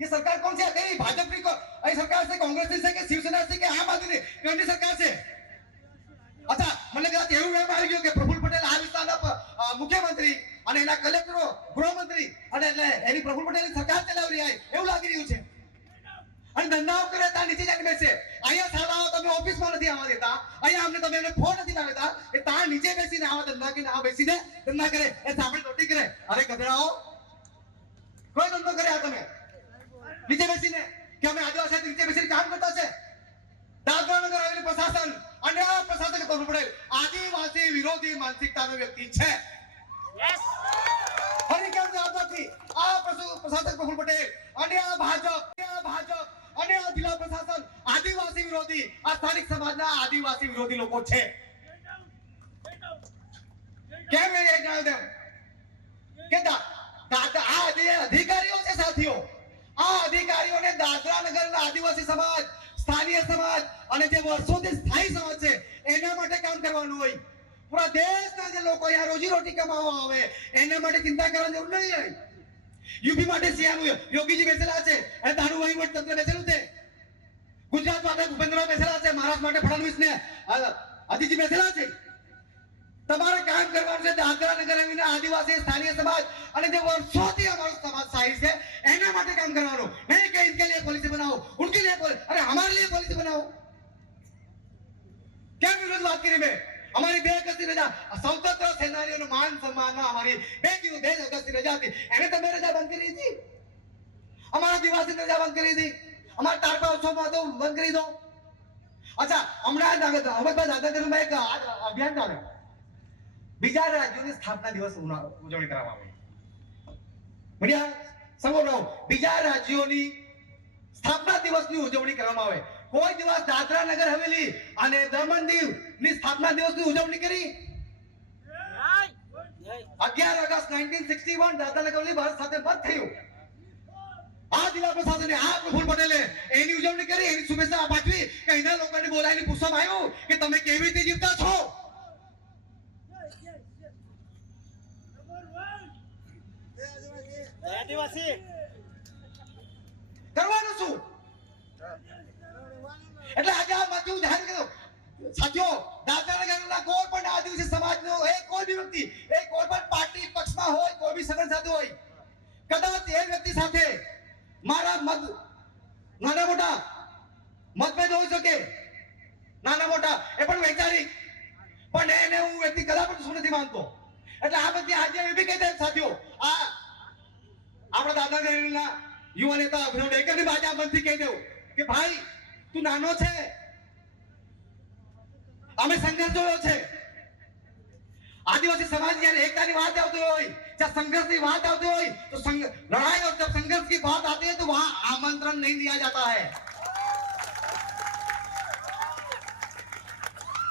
ये सरकार कौन सी है? कई भाजपा की आई सरकार से, कांग्रेस से कि शिवसेना से कि आम आदमी की सरकार से? अच्छा મને કદાચ એવું એમ આવી ગયું કે પ્રફુલ્લ પટેલ આ વિસ્તારના મુખ્યમંત્રી અને એના કલેક્ટરો, ગૃહમંત્રી અને એટલે એની પ્રફુલ્લ પટેલની સરકાર ચલાવી રહી એવું લાગી રહ્યું છે. અને ધંધાઓ કરે ત્યાં નીચે જઈને બેસે. અહીંયા શાળાઓ તમે ઓફિસમાં નથી આવવા દેતા. અહીંયા અમને તમે એમને ફોન નથી લાવતા કે ત્યાં નીચે બેસીને આવા ધંધા કે આ બેસીને ધંધા કરે એ સાંભળી રોટી કરે. અરે ગધેડાઓ, કોઈ ધંધો કરે આ તમે નીચે બેસીને કે અમે આદિવાસી નીચે બેસીને કામ કરતા છે? દાદરા નગર હવેલી પ્રશાસન અને આ પ્રશાસક પ્રફુલ્લ પટેલ આદિવાસી વિરોધી માનસિકતાનો વ્યક્તિ છે. ફરી કેમ જવાબ નથી? આ પ્રશાસક પ્રફુલ્લ પટેલ અને આ ભાજપ અને આ જિલ્લા પ્રશાસન આદિવાસી વિરોધી, આ સ્થાનિક સમાજના આદિવાસી વિરોધી લોકો છે. કેમ એ જણાવ દેમ કે આ અધિકારીઓ છે સાથીઓ. આ અધિકારીઓને દાદરા નગરના આદિવાસી સમાજ, સ્થાનિય સમાજ અને જે વર્ષોથી સ્થાયી સમાજ છે એના માટે કામ કરવાનું હોય. પૂરા દેશના જે લોકો અહીંયા રોજી રોટી કમાવા આવે એના માટે ચિંતા કરવાની જરૂર નહીં હોય. યુપી માટે સીએમ યોગીજી બેસેલા છે, એ તારું વહીવટ તંત્ર બેસેલું છે. ગુજરાત માટે ભૂપેન્દ્ર બેસેલા છે, મહારાષ્ટ્ર માટે ફડણવીસ ને અજીતજી બેસેલા છે. તમારે કામ કરવાનું છે દાદરા નગર હવેલીના આદિવાસી, સ્થાનિય સમાજ અને જે વર્ષોથી અમારો સમાજ સ્થાયી છે એના માટે કામ करवानो. नहीं कि इनके लिए पॉलिसी बनाओ, उनके लिए अरे हमारे लिए पॉलिसी बनाओ. क्या विरोध बात करी मैं? हमारी 2 अगस्त की रजा, स्वतंत्र सेनानियों मान सम्मान में हमारी 2 अगस्त की रजा थी. एने तो रजा बंद करी थी. हमारा दिवासी रजा बंद करी थी. हमारा तारपा उत्सव तो बंद करी दो. अच्छा हमारे दादागढ़ एक अभियान चाले બીજા રાજ્યોની સ્થાપના દિવસ ઉજવણી કરવામાં આવે. મીડિયા સાંભળો, બીજા રાજ્યોની સ્થાપના દિવસની ઉજવણી કરવામાં આવે. કોઈ દિવસ દાદરા નગર હવેલી અને દમણ દીવ ની સ્થાપના દિવસની ઉજવણી કરી? 11 ઓગસ્ટ 1961 દાદરા નગર હવેલી ભારત સાથે બંધ થયું. આ જિલ્લા પ્રશાસને, આ પ્રફુલ્લ પટેલે એની ઉજવણી કરી, એની શુભેચ્છા પાઠવી કે અહીંના લોકોને બોલાવીને પૂછવામાં આવ્યું કે તમે કેવી રીતે જીવતા છો? આદિવાસી કરવાનું શું? એટલે આજે આ માધ્યમ જાહેર કર્યો સાથીઓ. દાદરા નગરના કોઈ પણ આદિવાસી સમાજનો કોઈ બી વ્યક્તિ કોઈ પણ પાર્ટી પક્ષમાં હોય, કોઈ બી સંગઠન સાથે હોય, કદાચ એ વ્યક્તિ સાથે મારા નાના મોટા મતભેદ હોઈ શકે, નાના મોટા એ પણ વૈચારિક, પણ એને હું વ્યક્તિ કદાચ પણ શું નથી માનતો. એટલે આ વ્યક્તિ આજે એ બી કહી દે સાથીઓ, આ આપણા દાદરા નગરના યુવા નેતા અભિનવ ડેકરની બાજા મનથી કહી દેવું કે ભાઈ તું નાનો છે, અમે સંઘર્ષ જોયો છે. આદિવાસી સમાજ જ્યારે એકતાની વાત આવતી હોય, जब संघर्ष की बात आती हो तो लड़ाई और जब संघर्ष की बात आती है तो वहां आमंत्रण नहीं दिया जाता है.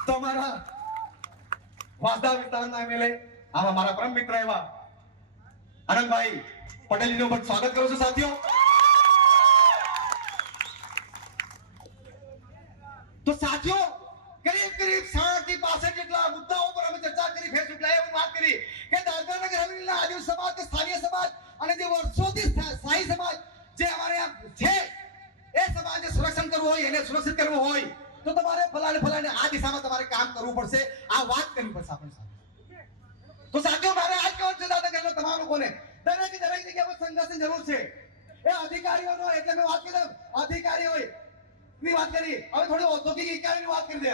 तो हमारा वासदा विस्ताરના એમએલએ આવા મારા પરમ મિત્ર એવા આનંદભાઈ પટેલજીનું પણ સ્વાગત કરું છું સાથીઓ. આદિવાસી સમાજ કે સ્થાનિય સમાજ અને જે વર્ષોથી સ્થાયી સમાજ જે અમારે આ છે એ સમાજને સંરક્ષણ કરવું હોય, એને સુરક્ષિત કરવું હોય તો તમારે ફલાણે આ દિશામાં તમારે કામ કરવું પડશે, આ વાત કરવી પડશે આપણે સાથે. તો સાથીઓ, મારે આજ કહેવાનું છે દાદાગીરીના તમામ લોકોને, દરેક જગ્યા પર સંઘર્ષની જરૂર છે. એ અધિકારીઓનો, એટલે મેં વાત કરી અધિકારીઓની વાત કરી, હવે થોડી ઔદ્યોગિક ઇકાઈની વાત કરી દે.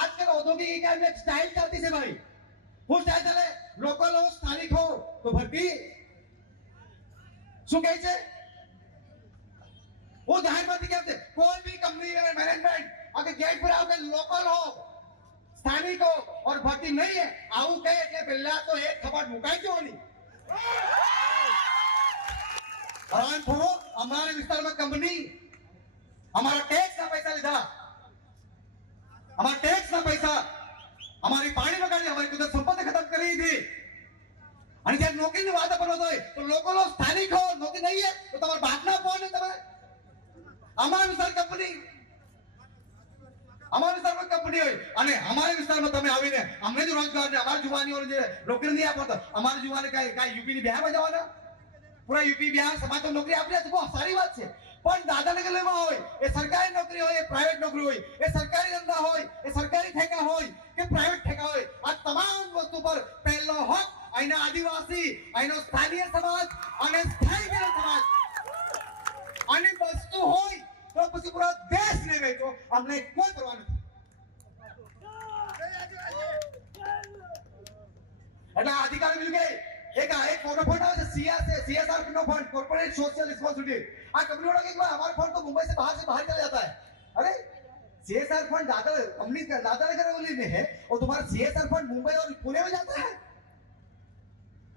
આજકાલ ઔદ્યોગિક ઇકાઈની એક સ્ટાઇલ ચાલતી છે ભાઈ. હું સ્ટાઇલ ચાલે, લોકલ હો, સ્થાનિક હો તો ભરતી શું કહે છે? वो जाहिर क्या है, कोई भी कंपनी में मैनेजमेंट अगर गेट पर आओगे लोकल हो, स्थानिक हो और भर्ती नहीं है આવું કહે એટલે પહેલા તો એક ખબર મુકાઈ જવાની. કારણ થોડો અમારા વિસ્તારમાં કંપની અમારા ટેક્સના પૈસા લીધા, અમારા ટેક્સના પૈસા અમારી પાણી બગાડી, અમારી કુદરત સંપત્તિ ખતમ કરી દીધી. અને જ્યારે નોકરીની વાત કરો તો લોકલ હો, સ્થાનિક હો, નોકરી નહીં હે તો તમારા બાપના ફોન ને તમે અમારા વિસ્તાર કંપની, અમારા વિસ્તારમાં કંપની હોય અને અમારા વિસ્તારમાં તમે આવીને અમને જ રોજગાર ને અમારી જુવાનીઓને જે નોકરી નહીં આપો તો અમારી જુવાને કાંઈ યુપી ની બિહારમાં જવાના? પૂરા યુપી બિહાર સમાજ નોકરી આપી છે, બહુ સારી વાત છે. પણ દાદાનગરમાં હોય એ સરકારી નોકરી હોય, એ પ્રાઇવેટ નોકરી હોય, એ સરકારી ધંધા હોય, એ સરકારી ઠેકા હોય કે પ્રાઇવેટ ઠેકા હોય, આ તમામ વસ્તુ પર પહેલો હક અહીંના આદિવાસી, અહીંનો સ્થાનિય સમાજ અને સ્થાનિક સમાજ અને વસ્તુ હોય તો પછી પૂરા દેશને વેચો, અમને કોઈ પરવા નથી. એટલે અધિકારી બીજું કે એક મોટો ફંડ આવે છે CSR નો ફंड, कॉर्पोरेट सोशल रिस्पांसिबिलिटी. આ कंपनी वाला के हमारा फंड तो मुंबई से बाहर चला जाता है. अरे CSR फंड दादानगर वाली में है और तुम्हारा CSR फंड मुंबई और पुणे में जाता है.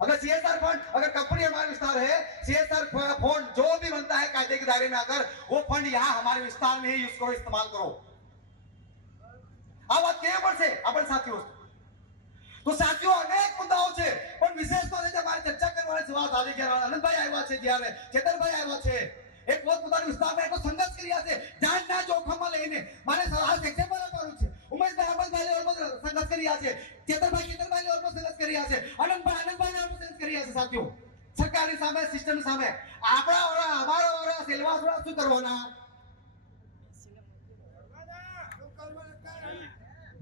अगर CSR फंड, अगर कंपनी हमारे विस्तार है, CSR फंड जो भी बनता है कायदे के दायरे में आकर वो फंड यहाँ हमारे विस्तार में ही यूज करो, इस्तेमाल करो. આ વાત કેવી પડશે આપણે સાથીઓ? તો સાથીઓ અનેક મુદ્દાઓ છે પણ વિશેષ તો આજે મારે ચર્ચા કરવાની વાત આવી ગયા. આનંદભાઈ આવ્યા છે, જ્યારે ચેતનભાઈ આવ્યા છે, એક પોતપોતાના વિસ્તારમાં એટલો સંઘર્ષ કર્યા છે, જાનના જોખમમાં લઈને મારે હાલ એક્ઝામ્પલ આપવાનું છે. ઉમેશભાઈ સંઘર્ષ કર્યા છે, ચેતનભાઈ સંઘર્ષ કર્યા છે, આનંદભાઈ સંઘર્ષ કર્યા છે. સાથીઓ, સરકારની સામે, સિસ્ટમ સામે અમારા સેલવાસવાળા શું કરવાના?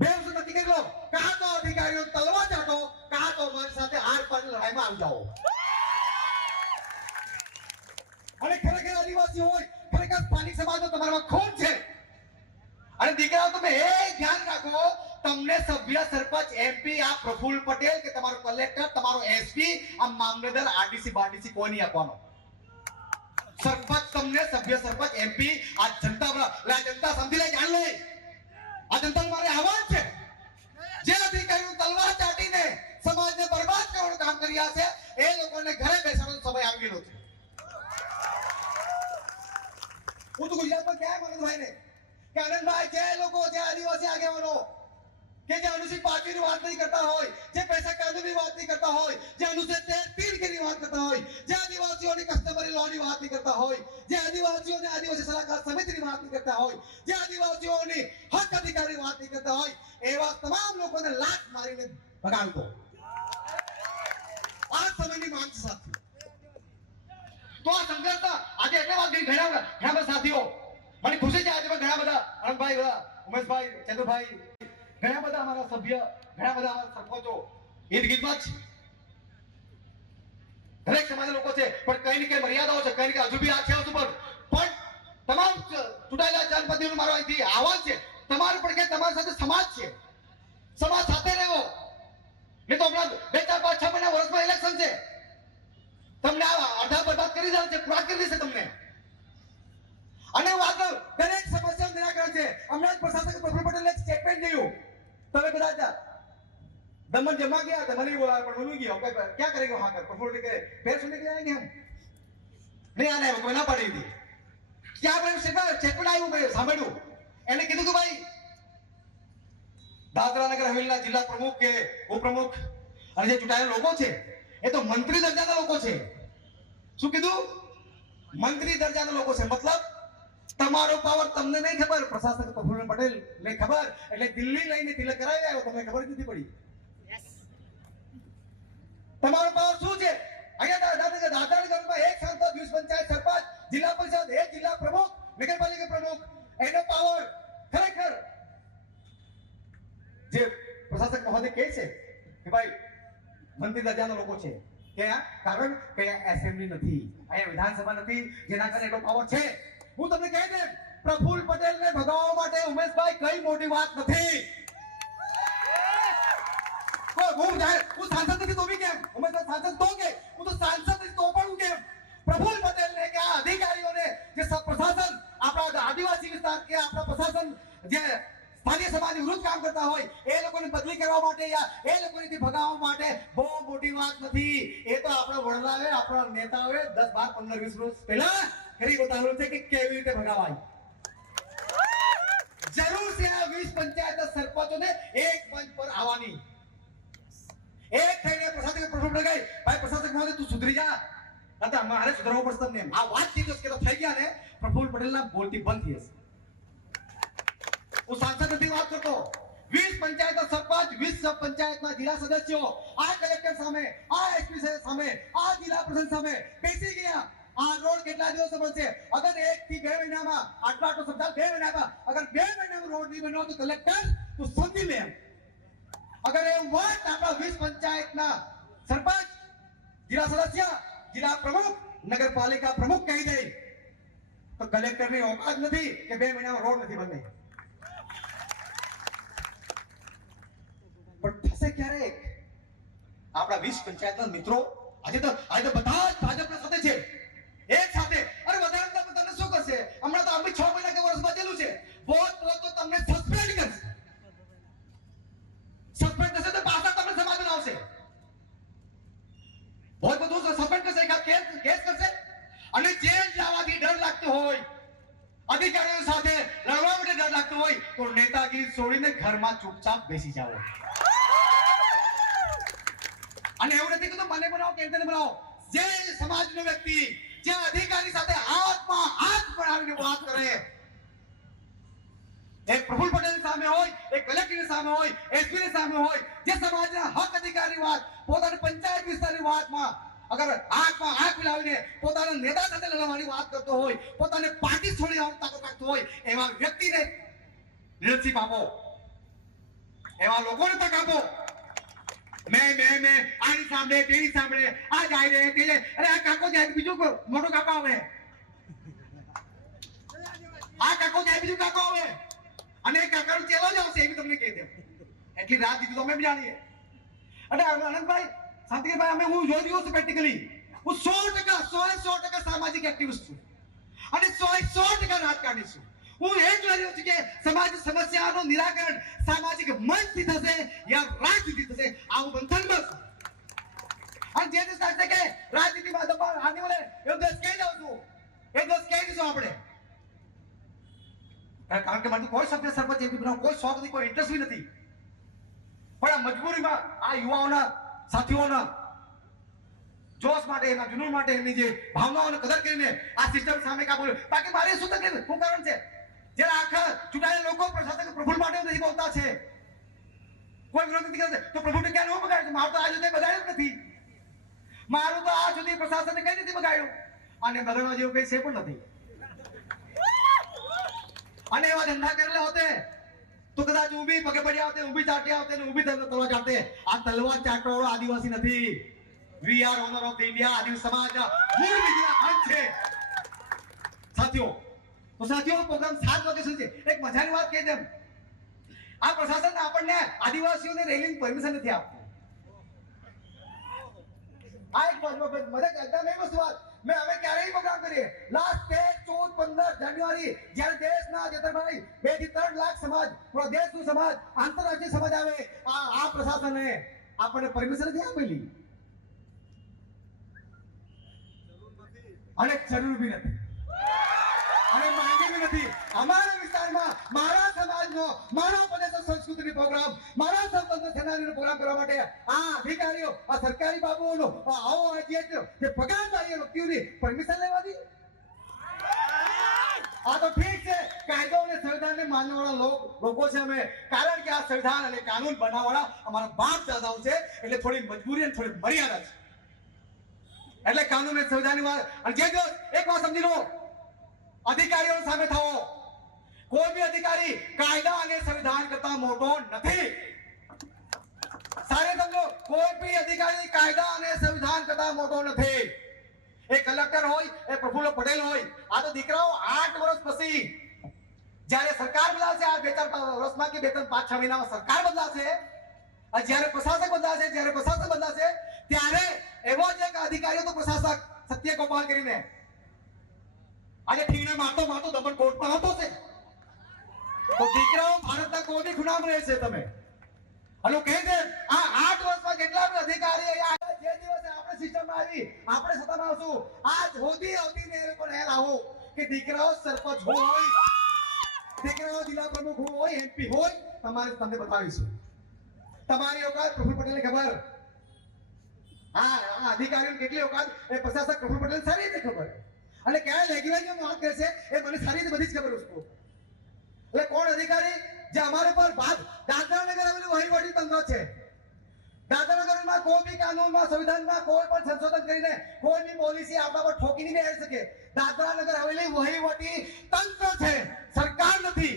બેવસૂ નથી કેટલો, કાં તો અધિકારીઓ તલવા ચાટો, કાં તો અમારી સાથે આર પાર લડાઈમાં આવી જાઓ. અને ખરેખર આદિવાસી હોય, ખરેખર સ્થાનિક સમાજનો તમારામાં ખૂન છે. અને દીકરાઓ તમે એ ધ્યાન રાખો, તમને સભ્ય, સરપંચ, MP આ પ્રફુલ્લ પટેલ કે તમારો કલેક્ટર, તમારો SP, આ મામલેદાર, RDC બારડીસી કોઈ નહીં આપવાનો. સરપંચ તમને સભ્ય, સરપંચ, MP આ જનતા સમજી લે, જાણ લે. આ જનતા મારે આહવાન છે, જે અધિકારીઓ તલવાર ચાટીને સમાજને બરબાદ કરવાનું કામ કર્યા છે એ લોકોને ઘરે બેસવાનો સમય આવી ગયો છે. હું તો ગુજરાતમાં ક્યાં મનોજભાઈ ને કે આનંદભાઈ, જે લોકો, જે આદિવાસી આગેવાનો કે જે અનુસૂચિત 5 ની વાત નહીં કરતા હોય, જે પૈસા કાનૂની વાત નહીં કરતા હોય, જે અનુસૂચિત 13 ની વાત કરતા હોય, જે આદિવાસીઓની કસ્ટમરી લોની વાત નહીં કરતા હોય, જે આદિવાસીઓને આદિવાસી સલાહકાર સમિતિની વાત નહીં કરતા હોય, જે આદિવાસીઓની હક અધિકારી વાત નહીં કરતા હોય, એવા તમામ લોકોને લાત મારીને ભગાવી દો. આ સમયની માંગ છે સાથીઓ. તો આ સંઘર્ષ આજે એટલે વાત કરી, ઘણા બધા સાથીઓ, મને ખુશી છે આજે ઘણા બધા આનંદભાઈ, ઉમેશભાઈ, ચંદ્રભાઈ, ઘણા બધા અમારા સભ્ય, ઘણા બધા અમારા સરપંચો ઈદ ગીતમાં છે. દરેક સમાજના લોકો છે, પણ કઈ ને કઈ મર્યાદાઓ છે, કઈ ને કઈ હજુ બી આ છે વસ્તુ પર. પણ તમામ ચૂંટાયેલા જનપ્રતિનિધિઓનું મારો અહીંથી આહવાન છે, તમારું પણ કે તમારી સાથે સમાજ છે, સમાજ સાથે રહેવો. નહીં તો હમણાં 2, 4, 5, 6 મહિના વર્ષમાં ઇલેક્શન છે, તમને અડધા બરબાદ કરી દેશે, પૂરા કરી દેશે તમને. અને વાત દરેક સમસ્યાનું નિરાકરણ છે. હમણાં જ પ્રશાસક પ્રફુલ્લ પટેલે એક સ્ટેટમેન્ટ दियो, તમે કદાચ दमन जमा किया था, मैंने बोला पर बोलूंगी क्या करेंगे वहां कर प्रफुल्ल के पैर सुनने के लिए आएंगे हम? नहीं आना है, मना पड़ी थी. क्या આપણે સ્ટેટમેન્ટ આવ્યું મેં સાંભળ્યું, એને કીધું કે ભાઈ દાદરા નગર હવેલીના જિલ્લા પ્રમુખ કે ઉપપ્રમુખ અને જે ચૂંટાયેલા લોકો છે એ તો મંત્રી દરજાના લોકો છે. શું કીધું? મંત્રી દરજાના લોકો છે. મતલબ તમારો પાવર તમને નહીં ખબર, પ્રશાસક પ્રફુલ્લ પટેલ ને ખબર, એટલે દિલ્હી લઈને તિલક કરાવી આવ્યો, તમને ખબર જ નથી પડી. તમારો પાવર શું છે? ઉપરની દરજાના લોકો છે કે કારણ કે એસેમ્બલી નથી, અહીંયા વિધાનસભા નથી, જેના કારણે એટલો પાવર છે. હું તમને કહી દઉં, પ્રફુલ્લ પટેલને ભગાવવા માટે ઉમેશભાઈ કઈ મોટી વાત નથી. હું સાંસદ નથી તો બી કેમ, ઉમેશભાઈ સાંસદ તો કે હું તો સાંસદ નથી તો પણ હું કેમ પ્રફુલ્લ પટેલને કે આ અધિકારીઓને જે પ્રશાસન આપણા આદિવાસી વિસ્તાર કે આપણા પ્રશાસન જે સ્થાનિય સમાજ વિરુદ્ધ કામ કરતા હોય એ લોકોને બદલી કરવા માટે યા એ લોકોને ભગાવવા માટે બહુ મોટી વાત નથી. એ તો આપણા વડલાએ આપણા નેતાઓએ 10, 12, 15, 20 વર્ષ પહેલા કરી બતાવેલું છે કે કેવી રીતે ભગાવાય. જરૂર છે આ 20 પંચાયત સરપંચોને એક મંચ પર આવવાની, એક થઈને પ્રશાસક પ્રશ્ન લગાઈ, ભાઈ પ્રશાસક મહોદય તું સુધરી જા, નતા મારે સુધરવું પડશે તમને. આ વાત કીધું કે થઈ ગયા ને પ્રફુલ્લ પટેલના બોલતી બંધ થઈ જશે. હું સાંસદ નથી વાત કરતો, 20 પંચાયત સરપંચ, 20 પંચાયતના જિલ્લા સદસ્યો આ કલેક્ટર સામે, આ એસપી સામે, આ જિલ્લા પ્રશાસન સામે બેસી ગયા. આ રોડ કેટલા દિવસ બનશે? અગર 1 થી 2 મહિનામાં આટલા સમજાવ 2 મહિનામાં અગર 2 મહિનામાં રોડ નહીં બન્યો તો કલેક્ટર તું સમજી લે. અગર એ વાત આપણા 20 પંચાયતના સરપંચ, જિલ્લા સદસ્ય, જિલ્લા પ્રમુખ, નગરપાલિકા પ્રમુખ કહી દે તો કલેક્ટરની ઓકાત નથી કે 2 મહિનામાં રોડ નથી બને. પણ થશે ક્યારેક? આપણા 20 પંચાયતના મિત્રો આજે તો બધા જ ભાજપના સાથે છે, એક સાથે. અરે વધારે તમને શું કરશે? હમણાં તો આપણે 6 મહિના કે વર્ષ બાજેલું છે. વોટ તો તમને સસ્પેન્ડ કરશે. સસ્પેન્ડ થશે તો પાછા તમને સમાધાન આવશે. बहुत બધું સસ્પેન્ડ કરશે, કેસ કરશે. અને જેલ જવાથી ડર લાગતો હોય, અધિકારીઓ સાથે લડવા માટે ડર લાગતો હોય તો નેતાગીરી છોડીને ઘરમાં ચૂપચાપ બેસી જાઓ. અને એવું નથી કે તો મને બનાવો કે તેને બનાવો. જે સમાજનો વ્યક્તિ જે અધિકારી સાથે હાથમાં હાથ બનાવીને વાત કરે, એક પ્રફુલ્લ પટેલ સામે હોય, એક કલેક્ટરની સામે હોય, એસપી સામે હોય, જે સમાજના હક અધિકારની વાત, પોતાની પંચાયત વિસ્તારની વાતમાં અગર હાથમાં હાથ મિલાવીને પોતાના નેતા સાથે લડવાની વાત કરતો હોય, પોતાને પાર્ટી છોડી આવવાની તાકાત રાખતો હોય, એવા વ્યક્તિને લીડરશીપ આપો, એવા લોકોને તક આપો. મેં આની સામે તેની સામે આ જાય રે તે જાય. અરે આ કાકો જાય બીજું મોટો કાકો આવે, આ કાકો જાય બીજું કાકો આવે, અને કાકાનો ચેલો જ આવશે એવી તમને કહી દે. એટલી રાત દીધી તો અમે બી જાણીએ. અને આનંદભાઈ, શાંતિભાઈ, અમે હું જોઈ રહ્યો છું પ્રેક્ટિકલી. હું 100% સામાજિક એક્ટિવિસ્ટ છું અને 100% રાજકારણી છું. હું એ જોઈ રહ્યો છું કે સમાજ સમસ્યાનું નિરાકરણ સામાજિક મંચથી થશે યા રાજનીતિ થશે. આવું બંધન બસ. અને જે દિવસ થાય છે કે રાજનીતિમાં દબાણ આની વડે એવું દેશ કહી જાઉં છું, એ દેશ કહી દઈશું આપણે. કારણ કે મને કોઈ સભ્ય સરપંચ એપી બનાવ કોઈ શોખ નથી, કોઈ ઇન્ટરેસ્ટ બી નથી. પણ આ મજબૂરીમાં આ યુવાઓના સાથીઓના જોશ માટે, એના જુનૂન માટે, એમની જે ભાવનાઓને કદર કરીને આ સિસ્ટમ સામે કાબુ. બાકી મારી શું તકલીફ, શું કારણ છે? જ્યારે આખા ચૂંટાયેલા લોકો પ્રશાસક પ્રફુલ્લ માટે નથી બોલતા છે, કોઈ વિરોધ નથી કરતા તો પ્રભુ ક્યાં ન બગાડે? મારું તો આ સુધી બગાડ્યું નથી, મારું તો આ સુધી પ્રશાસને કઈ નથી બગાડ્યું, અને બગાડવા જેવું કઈ છે પણ નથી. અને એવા ધંધા કરેલા હોતે તો કદાચ ઊભી પગે પડ્યા હોતે, ઊભી ચાટ્યા હોતે ને ઊભી તલવાર ચાટતે. આ તલવાર ચાટવાળો આદિવાસી નથી. We are owner of India. આદિવાસી સમાજના મૂળ બીજા અંગ છે સાથીઓ. તો સાથીઓ પ્રોગ્રામ 7 વાગે સુધી છે. એક મજાની વાત કહી દેમ, આ પ્રશાસન આપણને આદિવાસીઓને રેલિંગ પરમિશન નથી આપતું. આ એક મજા એકદમ એ વસ્તુ વાત મેં અમે ક્યારેય પ્રોગ્રામ કરીએ. લાસ્ટ 13, 14, 15 જાન્યુઆરી જ્યારે દેશના જેતરભાઈ 2 થી 3 લાખ સમાજ, પૂરા દેશનું સમાજ, આંતરરાષ્ટ્રીય સમાજ આવે, આ પ્રશાસને આપણને પરમિશન નથી આપેલી અને જરૂર બી નથી અને માંગી બી નથી. અમારા વિસ્તારમાં મારા સમાજનો, મારા પ્રદેશ સંસ્કૃતિનો પ્રોગ્રામ, મારા સ્વતંત્ર સેનાનીનો પ્રોગ્રામ કરવા માટે આ અધિકારીઓ, આ સરકારી બાબુઓનો આવો જે પગારદારી વ્યક્તિઓની પરમિશન લેવાની. આ તો ઠીક છે, કાયદો અને સંવિધાનને માનવાવાળા લોકો છે અમે. કારણ કે આ સંવિધાન અને કાનૂન બનાવવાળા અમારા બાપ દાદાઓ છે, એટલે થોડી મજબૂરી અને થોડી મર્યાદા છે. એટલે કાનૂન અને સંવિધાનની વાત. અને જે એક વાત સમજી લો, અધિકારીઓ સામે થાઓ. કોઈ બી અધિકારી કાયદા અને સંવિધાન કરતા મોટો નથી. સારે સમજો, કોઈ બી અધિકારી કાયદા અને સંવિધાન કરતા મોટો નથી. એ કલેક્ટર હોય, એ પ્રફુલ્લ પટેલ હોય, આ તો દીકરાઓ 8 વર્ષ પછી જ્યારે સરકાર બદલાશે, આ 2-4 વર્ષમાં કે 2-5-6 મહિનામાં સરકાર બદલાશે, જ્યારે પ્રશાસક બદલાશે ત્યારે એવો જ એક અધિકારી તો પ્રશાસક સત્ય ગોપાલ કરીને આજે ઠીણે મારતો દમણ કોર્ટમાં હતો છે. તો દીકરાઓ ભારતના કોઈ બી ગુનામ રહેશે. તમે હલો કહે છે આ 8 વર્ષમાં કેટલા બી અધિકારી જે દિવસે આપણે સિસ્ટમમાં આવી, આપણે સત્તામાં આવશું, આજ હોદી ને એ લોકોને લાવો કે દીકરાઓ સરપંચ હોય, દીકરાઓ જિલ્લા પ્રમુખ હોય, એમપી હોય, તમને બતાવીશું. તમારી ઓકાત પ્રફુલ્લ પટેલને ખબર, આ અધિકારીઓ કેટલી ઓકાત એ પ્રશાસક પ્રફુલ્લ પટેલ સારી રીતે ખબર, અને ક્યારે લેંગ્વેજમાં વાત કરે છે એ મને સારી રીતે બધી જ ખબર છે. એટલે કોણ અધિકારી જે અમારે પર દાદરા નગર આવેલું વહીવટી તંત્ર છે. દાદરા નગરમાં કોઈ બી કાનૂનમાં સંવિધાનમાં કોઈ પણ સંશોધન કરીને કોઈ બી પોલિસી આપણા પર ઠોકી નહીં આવી શકે. દાદરા નગર આવેલી વહીવટી તંત્ર છે, સરકાર નથી.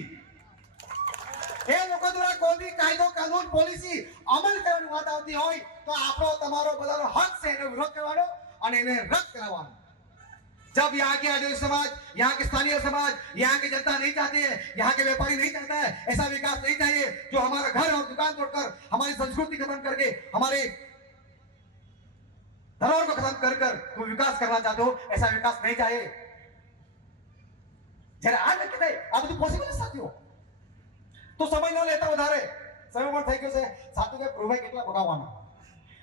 એ લોકો દ્વારા કોઈ બી કાયદો કાનૂન પોલિસી અમલ કરવાની વાત આવતી હોય તો આપણો તમારો બધાનો હક છે એનો વિરોધ કરવાનો અને એને રદ કરાવવાનો. जब यहाँ के आदिवासी समाज, यहाँ के स्थानीय समाज, यहाँ की जनता नहीं चाहती है, यहाँ के व्यापारी नहीं चाहता है, ऐसा विकास नहीं चाहिए जो हमारा घर और दुकान तोड़कर हमारी संस्कृति खत्म करके हमारे धरोहर को खत्म कर कोई विकास करना चाहते हो, ऐसा विकास नहीं चाहिए. जरा आज नक्की થાય આ બધું પોસિબલ છે સાથીઓ. તો સમય ન લેતા વધારે સમય પણ થઈ ગયો છે. સાથીઓ કે પ્રભુ કેટલા ભગાવવાના,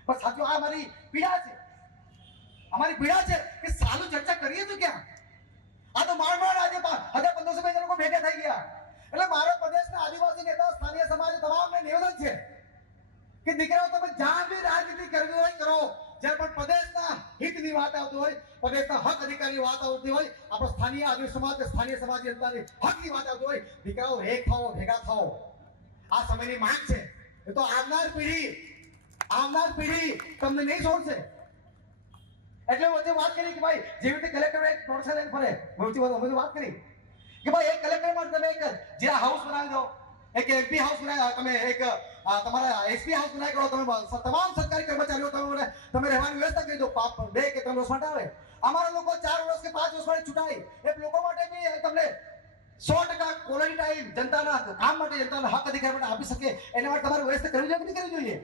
પણ સાથીઓ આ મારી પીડા છે, हमारी पीड़ा है कि सालों चर्चा करिए तो क्या. आ तो मार आज 1500 લોકો ભેગા થઈ ગયા. એટલે મારો પ્રદેશના આદિવાસી નેતા, સ્થાનિય સમાજ તમામને નિવેદન છે કે દીકરાઓ તમે જ્યાં બી રાજનીતિ કરવી હોય કરો, જ્યારે પણ પ્રદેશના હિતની વાત આવતી હોય, પ્રદેશના હક અધિકારની વાત આવતી હોય, આપણો સ્થાનિય આદિવાસી સમાજ કે સ્થાનિય સમાજ જનતાની હકની વાત આવતી હોય, દીકરાઓ એક થાઓ, ભેગા થાઓ. આ સમયની માંગ છે. એ તો આવનાર પેઢી તમને નહીં છોડશે. એટલે વચ્ચે વાત કરી કે ભાઈ જેવી રીતે કલેક્ટર એક પ્રોડક્શન લાઈન ફરે, વચ્ચે વાત કરી કે ભાઈ એક કલેક્ટર માં તમે એક જિલ્લા હાઉસ બનાવી દો, એક એમપી હાઉસ બનાવી, તમે એક તમારા એસપી હાઉસ બનાવી કરો, તમે તમામ સરકારી કર્મચારીઓ તમે રહેવાની વ્યવસ્થા કરી દો. 2 કે 3 વર્ષ માટે આવે. અમારા લોકો 4 વર્ષ કે 5 વર્ષ માટે છૂટાય. એ લોકો માટે બી તમને 100% ક્વોલિટી ટાઈમ જનતાના કામ માટે, જનતાના હક અધિકાર માટે આપી શકે, એના માટે તમારે વ્યવસ્થા કરવી જોઈએ કે નહીં કરવી જોઈએ.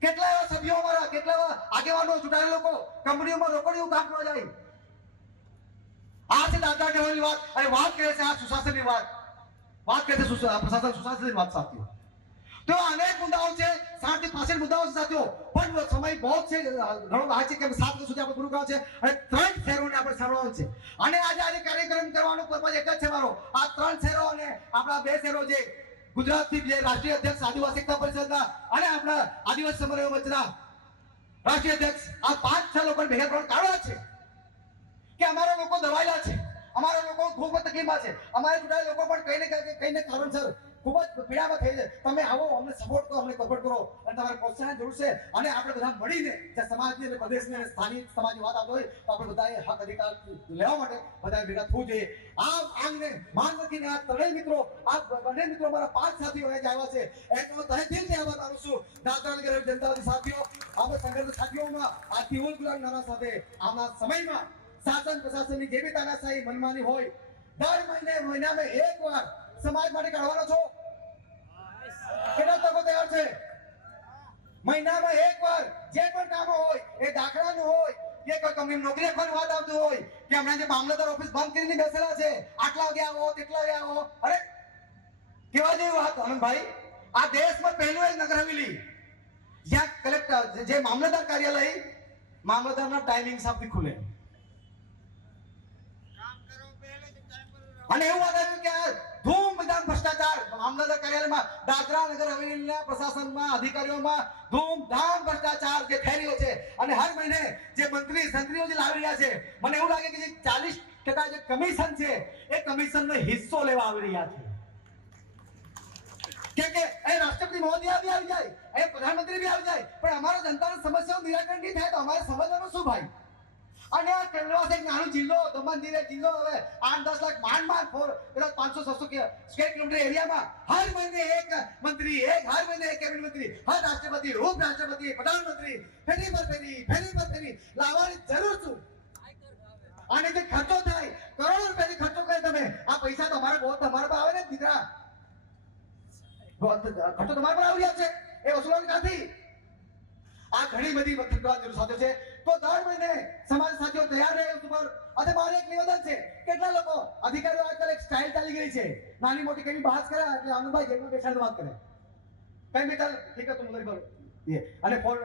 કેટલા એવા સભ્યો અમારા, કેટલા એવા આગેવાનો, ચૂંટાયેલા લોકો કંપનીઓમાં રોકડીયું કામ કરવા જાય. આ છે દાદરા નગરની વાત. અને વાત કરે છે આ સુશાસનની વાત કરે છે પ્રશાસન સુશાસનની વાત સાથીઓ. તો અનેક મુદ્દાઓ છે, 60 થી 65 મુદ્દાઓ છે સાથીઓ, પણ સમય બહુ છે, ઘણો બહાર છે કે 7 વાગ્યા સુધી આપણે પૂરું કરવાનું છે અને 3 શહેરોને આપણે સાંભળવાનું છે. અને આજે કાર્યક્રમ કરવાનો પર્પઝ એક જ છે મારો. આ 3 શહેરો અને આપણા 2 શહેરો જે ગુજરાતથી જે રાષ્ટ્રીય અધ્યક્ષ આદિવાસી એકતા પરિષદના અને આપણા આદિવાસી સમન્વય મંચના રાષ્ટ્રીય અધ્યક્ષ, આ 5-6 લોકોને ભેગા કરવાનું કારણ છે કે અમારા લોકો દબાયેલા છે, અમારા લોકો ખૂબ તકલીફમાં છે, અમારા ચૂંટાયેલા લોકો પણ કઈ ને કારણસર ખૂબ જ પીડામાં થઈ છે. તમે આવો, અમને સપોર્ટ કરો, અમને સપોર્ટ કરો અને તમારે પ્રોત્સાહન જરૂર છે. અને આપણે બધા મળીને જે સમાજની અને પ્રદેશની અને સ્થાનિક સમાજની વાત આવતી હોય તો આપણે બધાએ હક અધિકાર લેવા માટે બધાએ ભેગા થવું જોઈએ. આ આંગને માન રાખીને આ ત્રણેય મિત્રો, આ બંને મિત્રો મારા 5 સાથીઓ આજે આવ્યા છે, એટલો તહેદિલથી આભાર માનું છું. દાદરા નગર જનતાવાદી સાથીઓ, આપણે સંઘર્ષ સાથીઓમાં આ તિહોલ ગુલામ નાના સાથે આવનાર સમયમાં શાસન પ્રશાસનની જે બી તાનાશાહી મનમાની હોય, દર મહિનામાં એકવાર સમાજ માટે કાઢવાનો છો. કેટલા તકો તૈયાર છે? મહિનામાં એકવાર જે પણ કામો હોય, એ દાખલાનું હોય કે કોઈ કંપની નોકરી આપવાની વાત આવતી હોય કે હમણાં જે મામલતદાર ઓફિસ બંધ કરીને બેસેલા છે, આટલા વાગે આવો, તેટલા વાગે આવો. અરે કેવા જેવી વાત આનંદભાઈ. આ દેશમાં પહેલું એક નગર હવેલી જ્યાં કલેક્ટર જે મામલતદાર કાર્યાલય મામલતદારના ટાઈમિંગ સાથી ખુલે. અને એવું વાત આવ્યું કે ધૂમધામ ભ્રષ્ટાચાર મામલતદાર કાર્યાલયમાં, દાદરા નગર હવેલીના પ્રશાસનમાં, અધિકારીઓમાં ધૂમધામ ભ્રષ્ટાચાર જે થઈ રહ્યો છે. અને હર મહિને જે મંત્રી સંત્રીઓ જે લાવી રહ્યા છે, મને એવું લાગે કે જે 40% જે કમિશન છે એ કમિશનનો હિસ્સો લેવા આવી રહ્યા છે. કેમ કે એ રાષ્ટ્રપતિ મહોદય બી આવી જાય, એ પ્રધાનમંત્રી બી આવી જાય, પણ અમારા જનતાની સમસ્યાઓ નિરાકરણ નહીં થાય તો અમારે સમજવાનું શું ભાઈ? અને આ કેલવાસ એક નાનો જિલ્લો દમણ જિલ્લો હવે 8-10 લાખ માંડ પેલા 500-600 સ્ક્વેર કિલોમીટર એરિયામાં હર મહિને એક મંત્રી હર મહિને એક કેબિનેટ મંત્રી હર રાષ્ટ્રપતિ ઉપરાષ્ટ્રપતિ પ્રધાનમંત્રી ફેરી લાવવાની જરૂર છું. અને જે ખર્ચો થાય કરોડો રૂપિયાથી ખર્ચો કરે તમે આ પૈસા તમારા બહુ તમારા પર આવે ને દીકરા ખર્ચો તમારા પર આવી રહ્યા છે એ વસૂલવાની નથી. આ ઘણી બધી જરૂર સાથે છે તો દર મહિને સમાજ સાથીઓ તૈયાર રહે ઉપર. અને મારે એક નિવેદન છે કેટલા લોકો અધિકારીઓ આજકાલ એક સ્ટાઇલ ચાલી ગઈ છે નાની મોટી કઈ બહાસ કરે એટલે આનંદભાઈ જેલમાં બેસાડ વાત કરે કઈ બી ચાલ ઠીક है तुम उधर करो ये અને ફોર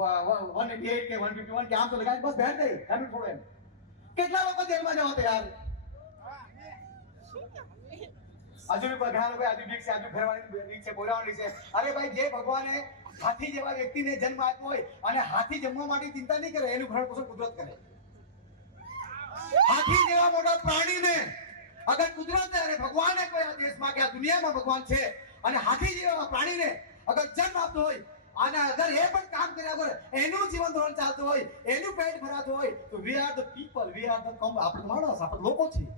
188 કે 151 કે આમ તો લગાવી બસ બેઠ ગઈ હેમિટ છોડે કેટલા લોકો જેલમાં જવા તૈયાર આજુ ઘણા લોકો આજુ બીક છે આજુ ફેરવાની બીક છે બોલાવાની છે. અરે ભાઈ જે ભગવાને હાથી જેવા વ્યક્તિને જન્મ આપ્યો હોય અને હાથી જમવા માટે ચિંતા નહીં કરે એનું ભરણ પોષણ કુદરત કરે. હાથી જેવા મોટા પ્રાણીને અગર કુદરતે અને ભગવાને કોઈ આ દેશમાં કે આ દુનિયામાં ભગવાન છે અને હાથી જેવા પ્રાણીને અગર જન્મ આપતો હોય અને અગર એ પણ કામ કર્યા વગર એનું જીવન ધોરણ ચાલતું હોય એનું પેટ ભરાતું હોય તો we are the people we are the આપણે માણસ આપણે લોકો છીએ.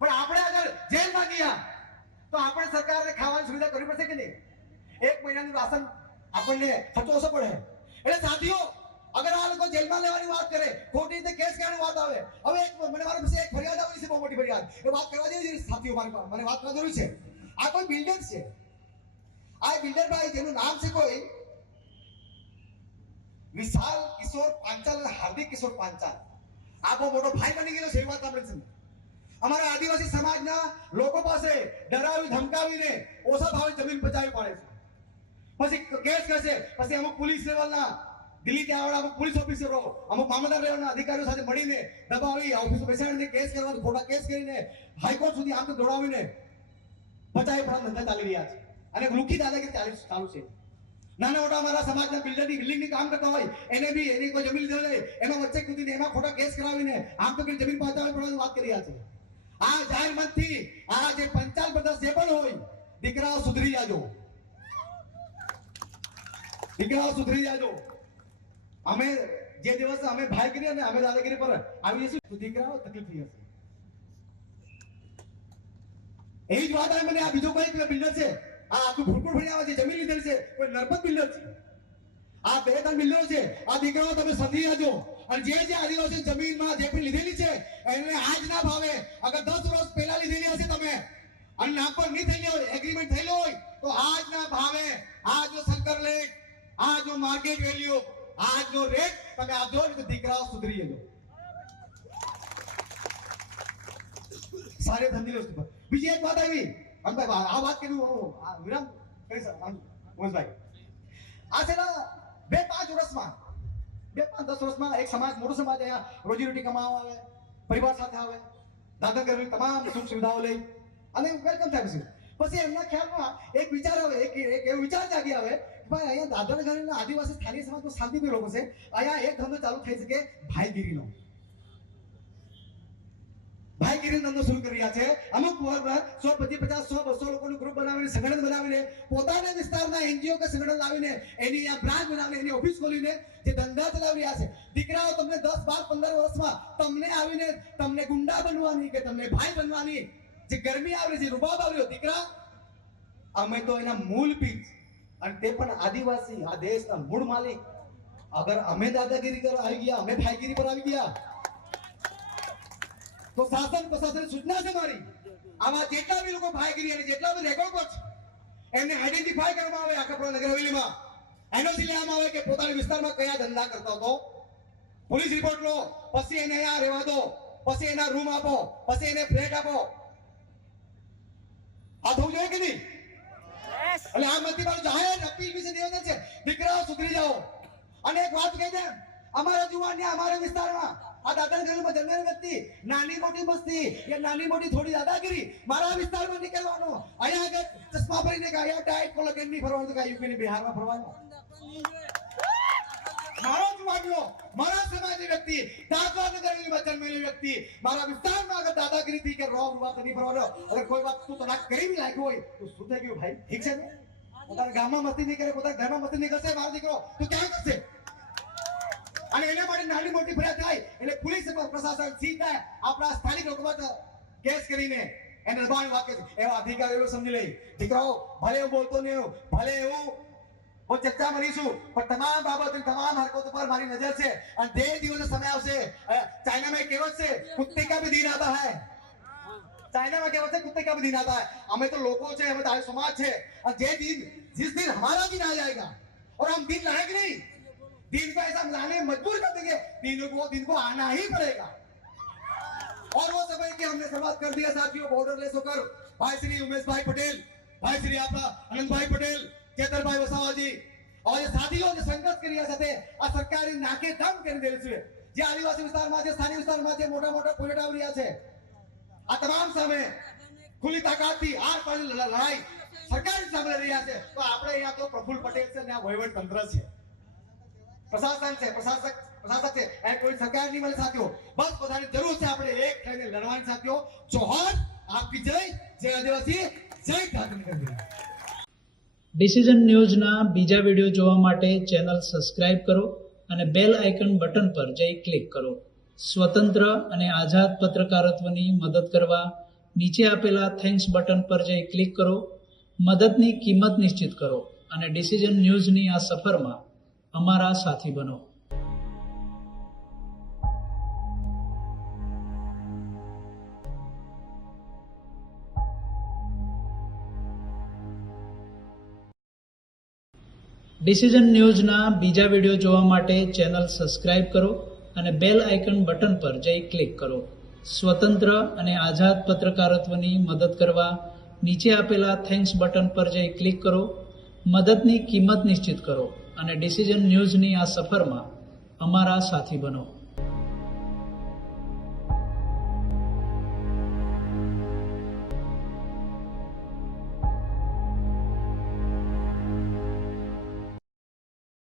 પણ આપણે અગર જેલમાં ગયા તો આપણે સરકારને ખાવાની સુવિધા કરવી પડશે કે નહીં? એક મહિનાનું રાશન આપણને ખર્ચો ઓછો પડે. એટલે સાથીઓ અગર આ લોકો જેલમાં લેવાની વાત કરે ખોટી રીતે કેસ કરવાની વાત આવે હવે એક મને મારા પાસે એક ફરિયાદ આવી છે બહુ મોટી ફરિયાદ એ વાત કરવા જેવી છે સાથીઓ મારી પાસે મને વાત કરવા જરૂર છે. આ કોઈ બિલ્ડર છે આ બિલ્ડર ભાઈ જેનું નામ છે કોઈ વિશાલ કિશોર પાંચાલ અને હાર્દિક કિશોર પાંચાલ આ બહુ મોટો ભાઈ બની ગયો છે એ વાત આપણે છે. અમારા આદિવાસી સમાજના લોકો પાસે ડરાવી ધમકાવીને ઓછા ભાવે જમીન બચાવી પાડે છે. પછી કેસ કરશે પછી અમુક પોલીસ લેવલના દિલ્હીથી આવડા અમુક પોલીસ ઓફિસરો અમુક મામલતદાર લેવલના અધિકારીઓ સાથે મળીને દબાવી ઓફિસો બેસાડીને કેસ કરવાનું ખોટા કેસ કરીને હાઈકોર્ટ સુધી આમ તો દોડાવીને બચાવી પડવા ધંધા ચાલી રહ્યા છે અને રૂખી દાદાગીરી ચાલુ છે. નાના મોટા અમારા સમાજના બિલ્ડરની બિલ્ડિંગની કામ કરતા હોય એને બી એની કોઈ જમીન લીધેલી હોય એમાં વચ્ચે કૂદીને એમાં ખોટા કેસ કરાવીને આમ તો જમીન પહોંચાડવા પડવાની વાત કરી રહ્યા છે. આ જાહેર મંચથી આ જે પંચાલ બ્રદર્સ જે પણ હોય દીકરાઓ સુધરી જાજો દીકરાઓ સુધરી જાજો. અમે જે દિવસે અમે ભાઈગીરી અને અમે દાદાગીરી પર આવી જઈશું તો દીકરાઓ તકલીફ થઈ હશે. એવી જ વાત આવે મને આ બીજો કોઈ બિલ્ડર છે આ આખું ફૂલફૂલ ફરી આવે છે જમીન લીધેલી છે કોઈ નરપત બિલ્ડર છે આ 2-3 બિલ્ડરો છે આ દીકરાઓ તમે સમજી જાજો. અને જે આદિવાસી જમીનમાં જે પણ લીધેલી છે એને આજના ભાવે અગર 10 વર્ષ પહેલા લીધેલી હશે તમે અને નામ પર નહીં થયેલી હોય એગ્રીમેન્ટ થયેલો હોય તો આજના ભાવે આજનો શંકર લેક આજનો માર્કેટ વેલ્યુ આજનો રેટ તમે આપજો તો દીકરાઓ સુધરી જજો. સારી ધંધી વસ્તુ પર બીજી એક વાત આવી ભાઈ આ વાત કર્યું વિરામ કરી મોહનભાઈ આ છેલ્લા 2-5 વર્ષમાં 2-5-10 વર્ષમાં એક સમાજ મોટો સમાજ અહીંયા રોજીરોટી કમાવા આવે પરિવાર સાથે આવે દાદાગીરી તમામ સુખ સુવિધાઓ લઈ અને વેલકમ થાય છે. પછી એમના ખ્યાલમાં એક વિચાર આવે એક એવો વિચાર જાગી આવે ભાઈ અહીંયા દાદાનગરના આદિવાસી સ્થાનિક સમાજમાં શાંતિપ્રિય લોકો છે અહીંયા એક ધંધો ચાલુ થઈ શકે ભાઈગીરીનો ધંધો શરૂ કરી રહ્યા છે. અમુક 100-50-100-200 લોકોનું ગ્રુપ બનાવીને સંગઠન બનાવીને પોતાના વિસ્તારના એનજીઓ કે સંગઠન લાવીને એની આ બ્રાન્ચ બનાવીને એની ઓફિસ ખોલીને જે ધંધા ચલાવી રહ્યા છે. દીકરાઓ તમને 10-12-15 વર્ષમાં તમને આવીને તમને ગુંડા બનવાની કે તમને ભાઈ બનવાની જે ગરમી આવી છે રૂબાબ આવ્યો દીકરા અમે તો એના મૂળ પીઠ અને તે પણ આદિવાસી આ દેશના મૂળ માલિક અગર અમે દાદાગીરી કરવા આવી ગયા અમે ભાઈગીરી પર આવી ગયા તો શાસન પ્રશાસન સૂચના છે મારી આમાં જેટલા બી લોકો ભાઈગીરી અને જેટલા બી રેકોર્ડ પર છે એમને આઈડેન્ટિફાય કરવામાં આવે આખા નગર હવેલીમાં એનઓસી લેવામાં આવે કે પોતાના વિસ્તારમાં કયા ધંધા કરતા હતો પોલીસ રિપોર્ટ લો પછી એને અહીંયા રહેવા દો પછી એના રૂમ આપો પછી એને ફ્લેટ આપો આ થવું જોઈએ કે નહીં? એટલે આ મંત્રી મારું જાહેર અપીલ વિશે નિવેદન છે દીકરાઓ સુધરી જાઓ. અને એક વાત કહી દે અમારા જુવાન અમારા વિસ્તારમાં આ દાદાગીરીમાં જન્મેલ વ્યક્તિ નાની મોટી મસ્તી યા નાની મોટી થોડી દાદાગીરી મારા વિસ્તારમાં નીકળવાનો અહીંયા આગળ ચશ્મા પહેરીને અહીંયા ડાયટ કોલોકેન ની ફરવાનું કે યુપી ની બિહારમાં ફરવાનું મારો જુવાનીઓ મારા સમાજની વ્યક્તિ દાદાનગરમાં જન્મેલી વ્યક્તિ મારા વિસ્તારમાં અગર દાદાગીરીથી કે રોગ વાત નહીં ફરવાનો અગર કોઈ વાત તું તલાક કરી બી લાગ્યો હોય તો શું થઈ ગયું ભાઈ ઠીક છે ને પોતાના ગામમાં મસ્તી નહીં કરે પોતાના ઘરમાં મસ્તી નહીં કરશે મારો દીકરો તું ક્યાં કરશે અને એના માટે નાની મોટી ફરિયાદ થાય એટલે પોલીસ પ્રશાસન સીધા આપણા સ્થાનિક લોકો પર કેસ કરીને એને દબાણ વાકે એવા અધિકારીઓ સમજી લે. દીકરાઓ ભલે એવું બોલતો નહીં, ભલે એવું હું ચર્ચા કરીશું, પણ તમામ બાબતો તમામ હરકતો પર મારી નજર છે. અને જે દિવસે સમય આવશે, ચાઇના में કહેવત છે कुत्ते का भी दिन आता है. चाइना में कहेवत है कुत्ते का भी दिन आता है. हमें तो लोगों से, हमें तो समाज है, और जिस दिन हमारा दिन आ जाएगा और हम दिन लाएंगे नहीं, दिन को ऐसा लाने मजबूर कर देंगे, दिन को आना ही पड़ेगा. और वो समय कि हमने शुरुआत कर दिया साथियों, बॉर्डरलेस होकर भाई श्री उमेश भाई पटेल, भाई श्री आपका आनंद भाई पटेल, चेतन भाई वसावा जी और ये साथियों जो संघर्ष કરી રહ્યા છે આ સરકારી નાકે દમ કરી દેલી છે. જે આદિવાસી વિસ્તારમાં, જે સ્થાનિક વિસ્તારમાં જે મોટા મોટા પ્રોજેક્ટ આવી રહ્યા છે, આ તમામ સામે ખુલ્લી તાકાતથી આર પારની લડાઈ સરકારી સામે લડી રહ્યા છે. તો આપણે અહીંયા તો પ્રફુલ્લ પટેલ છે ને આ વહીવટ તંત્ર છે, પ્રશાસન છે, પ્રશાસક છે, એ કોઈ સરકાર નહીં મળે સાથીઓ. બસ બધાની જરૂર છે આપણે એક થઈને લડવાની સાથીઓ. જોહર આપકી જય, જય આદિવાસી, જય ગાંધીનગર. ડિસિઝન ન્યૂઝના બીજા વિડીયો જોવા માટે ચેનલ સબસ્ક્રાઇબ કરો અને બેલ આઇકન બટન પર જઈ ક્લિક કરો. સ્વતંત્ર અને આઝાદ પત્રકારત્વની મદદ કરવા નીચે આપેલા થેન્ક્સ બટન પર જઈ ક્લિક કરો. મદદની કિંમત નિશ્ચિત કરો અને ડિસિઝન ન્યૂઝની આ સફરમાં અમારા સાથી બનો. ડિસિઝન ન્યૂઝના બીજા વિડીયો જોવા માટે ચેનલ સબસ્ક્રાઇબ કરો અને બેલ આઇકન બટન પર જઈ ક્લિક કરો. સ્વતંત્ર અને આઝાદ પત્રકારત્વની મદદ કરવા નીચે આપેલા થેન્ક્સ બટન પર જઈ ક્લિક કરો. મદદની કિંમત નિશ્ચિત કરો અને ડિસિઝન ન્યૂઝની આ સફરમાં અમારા સાથી બનો.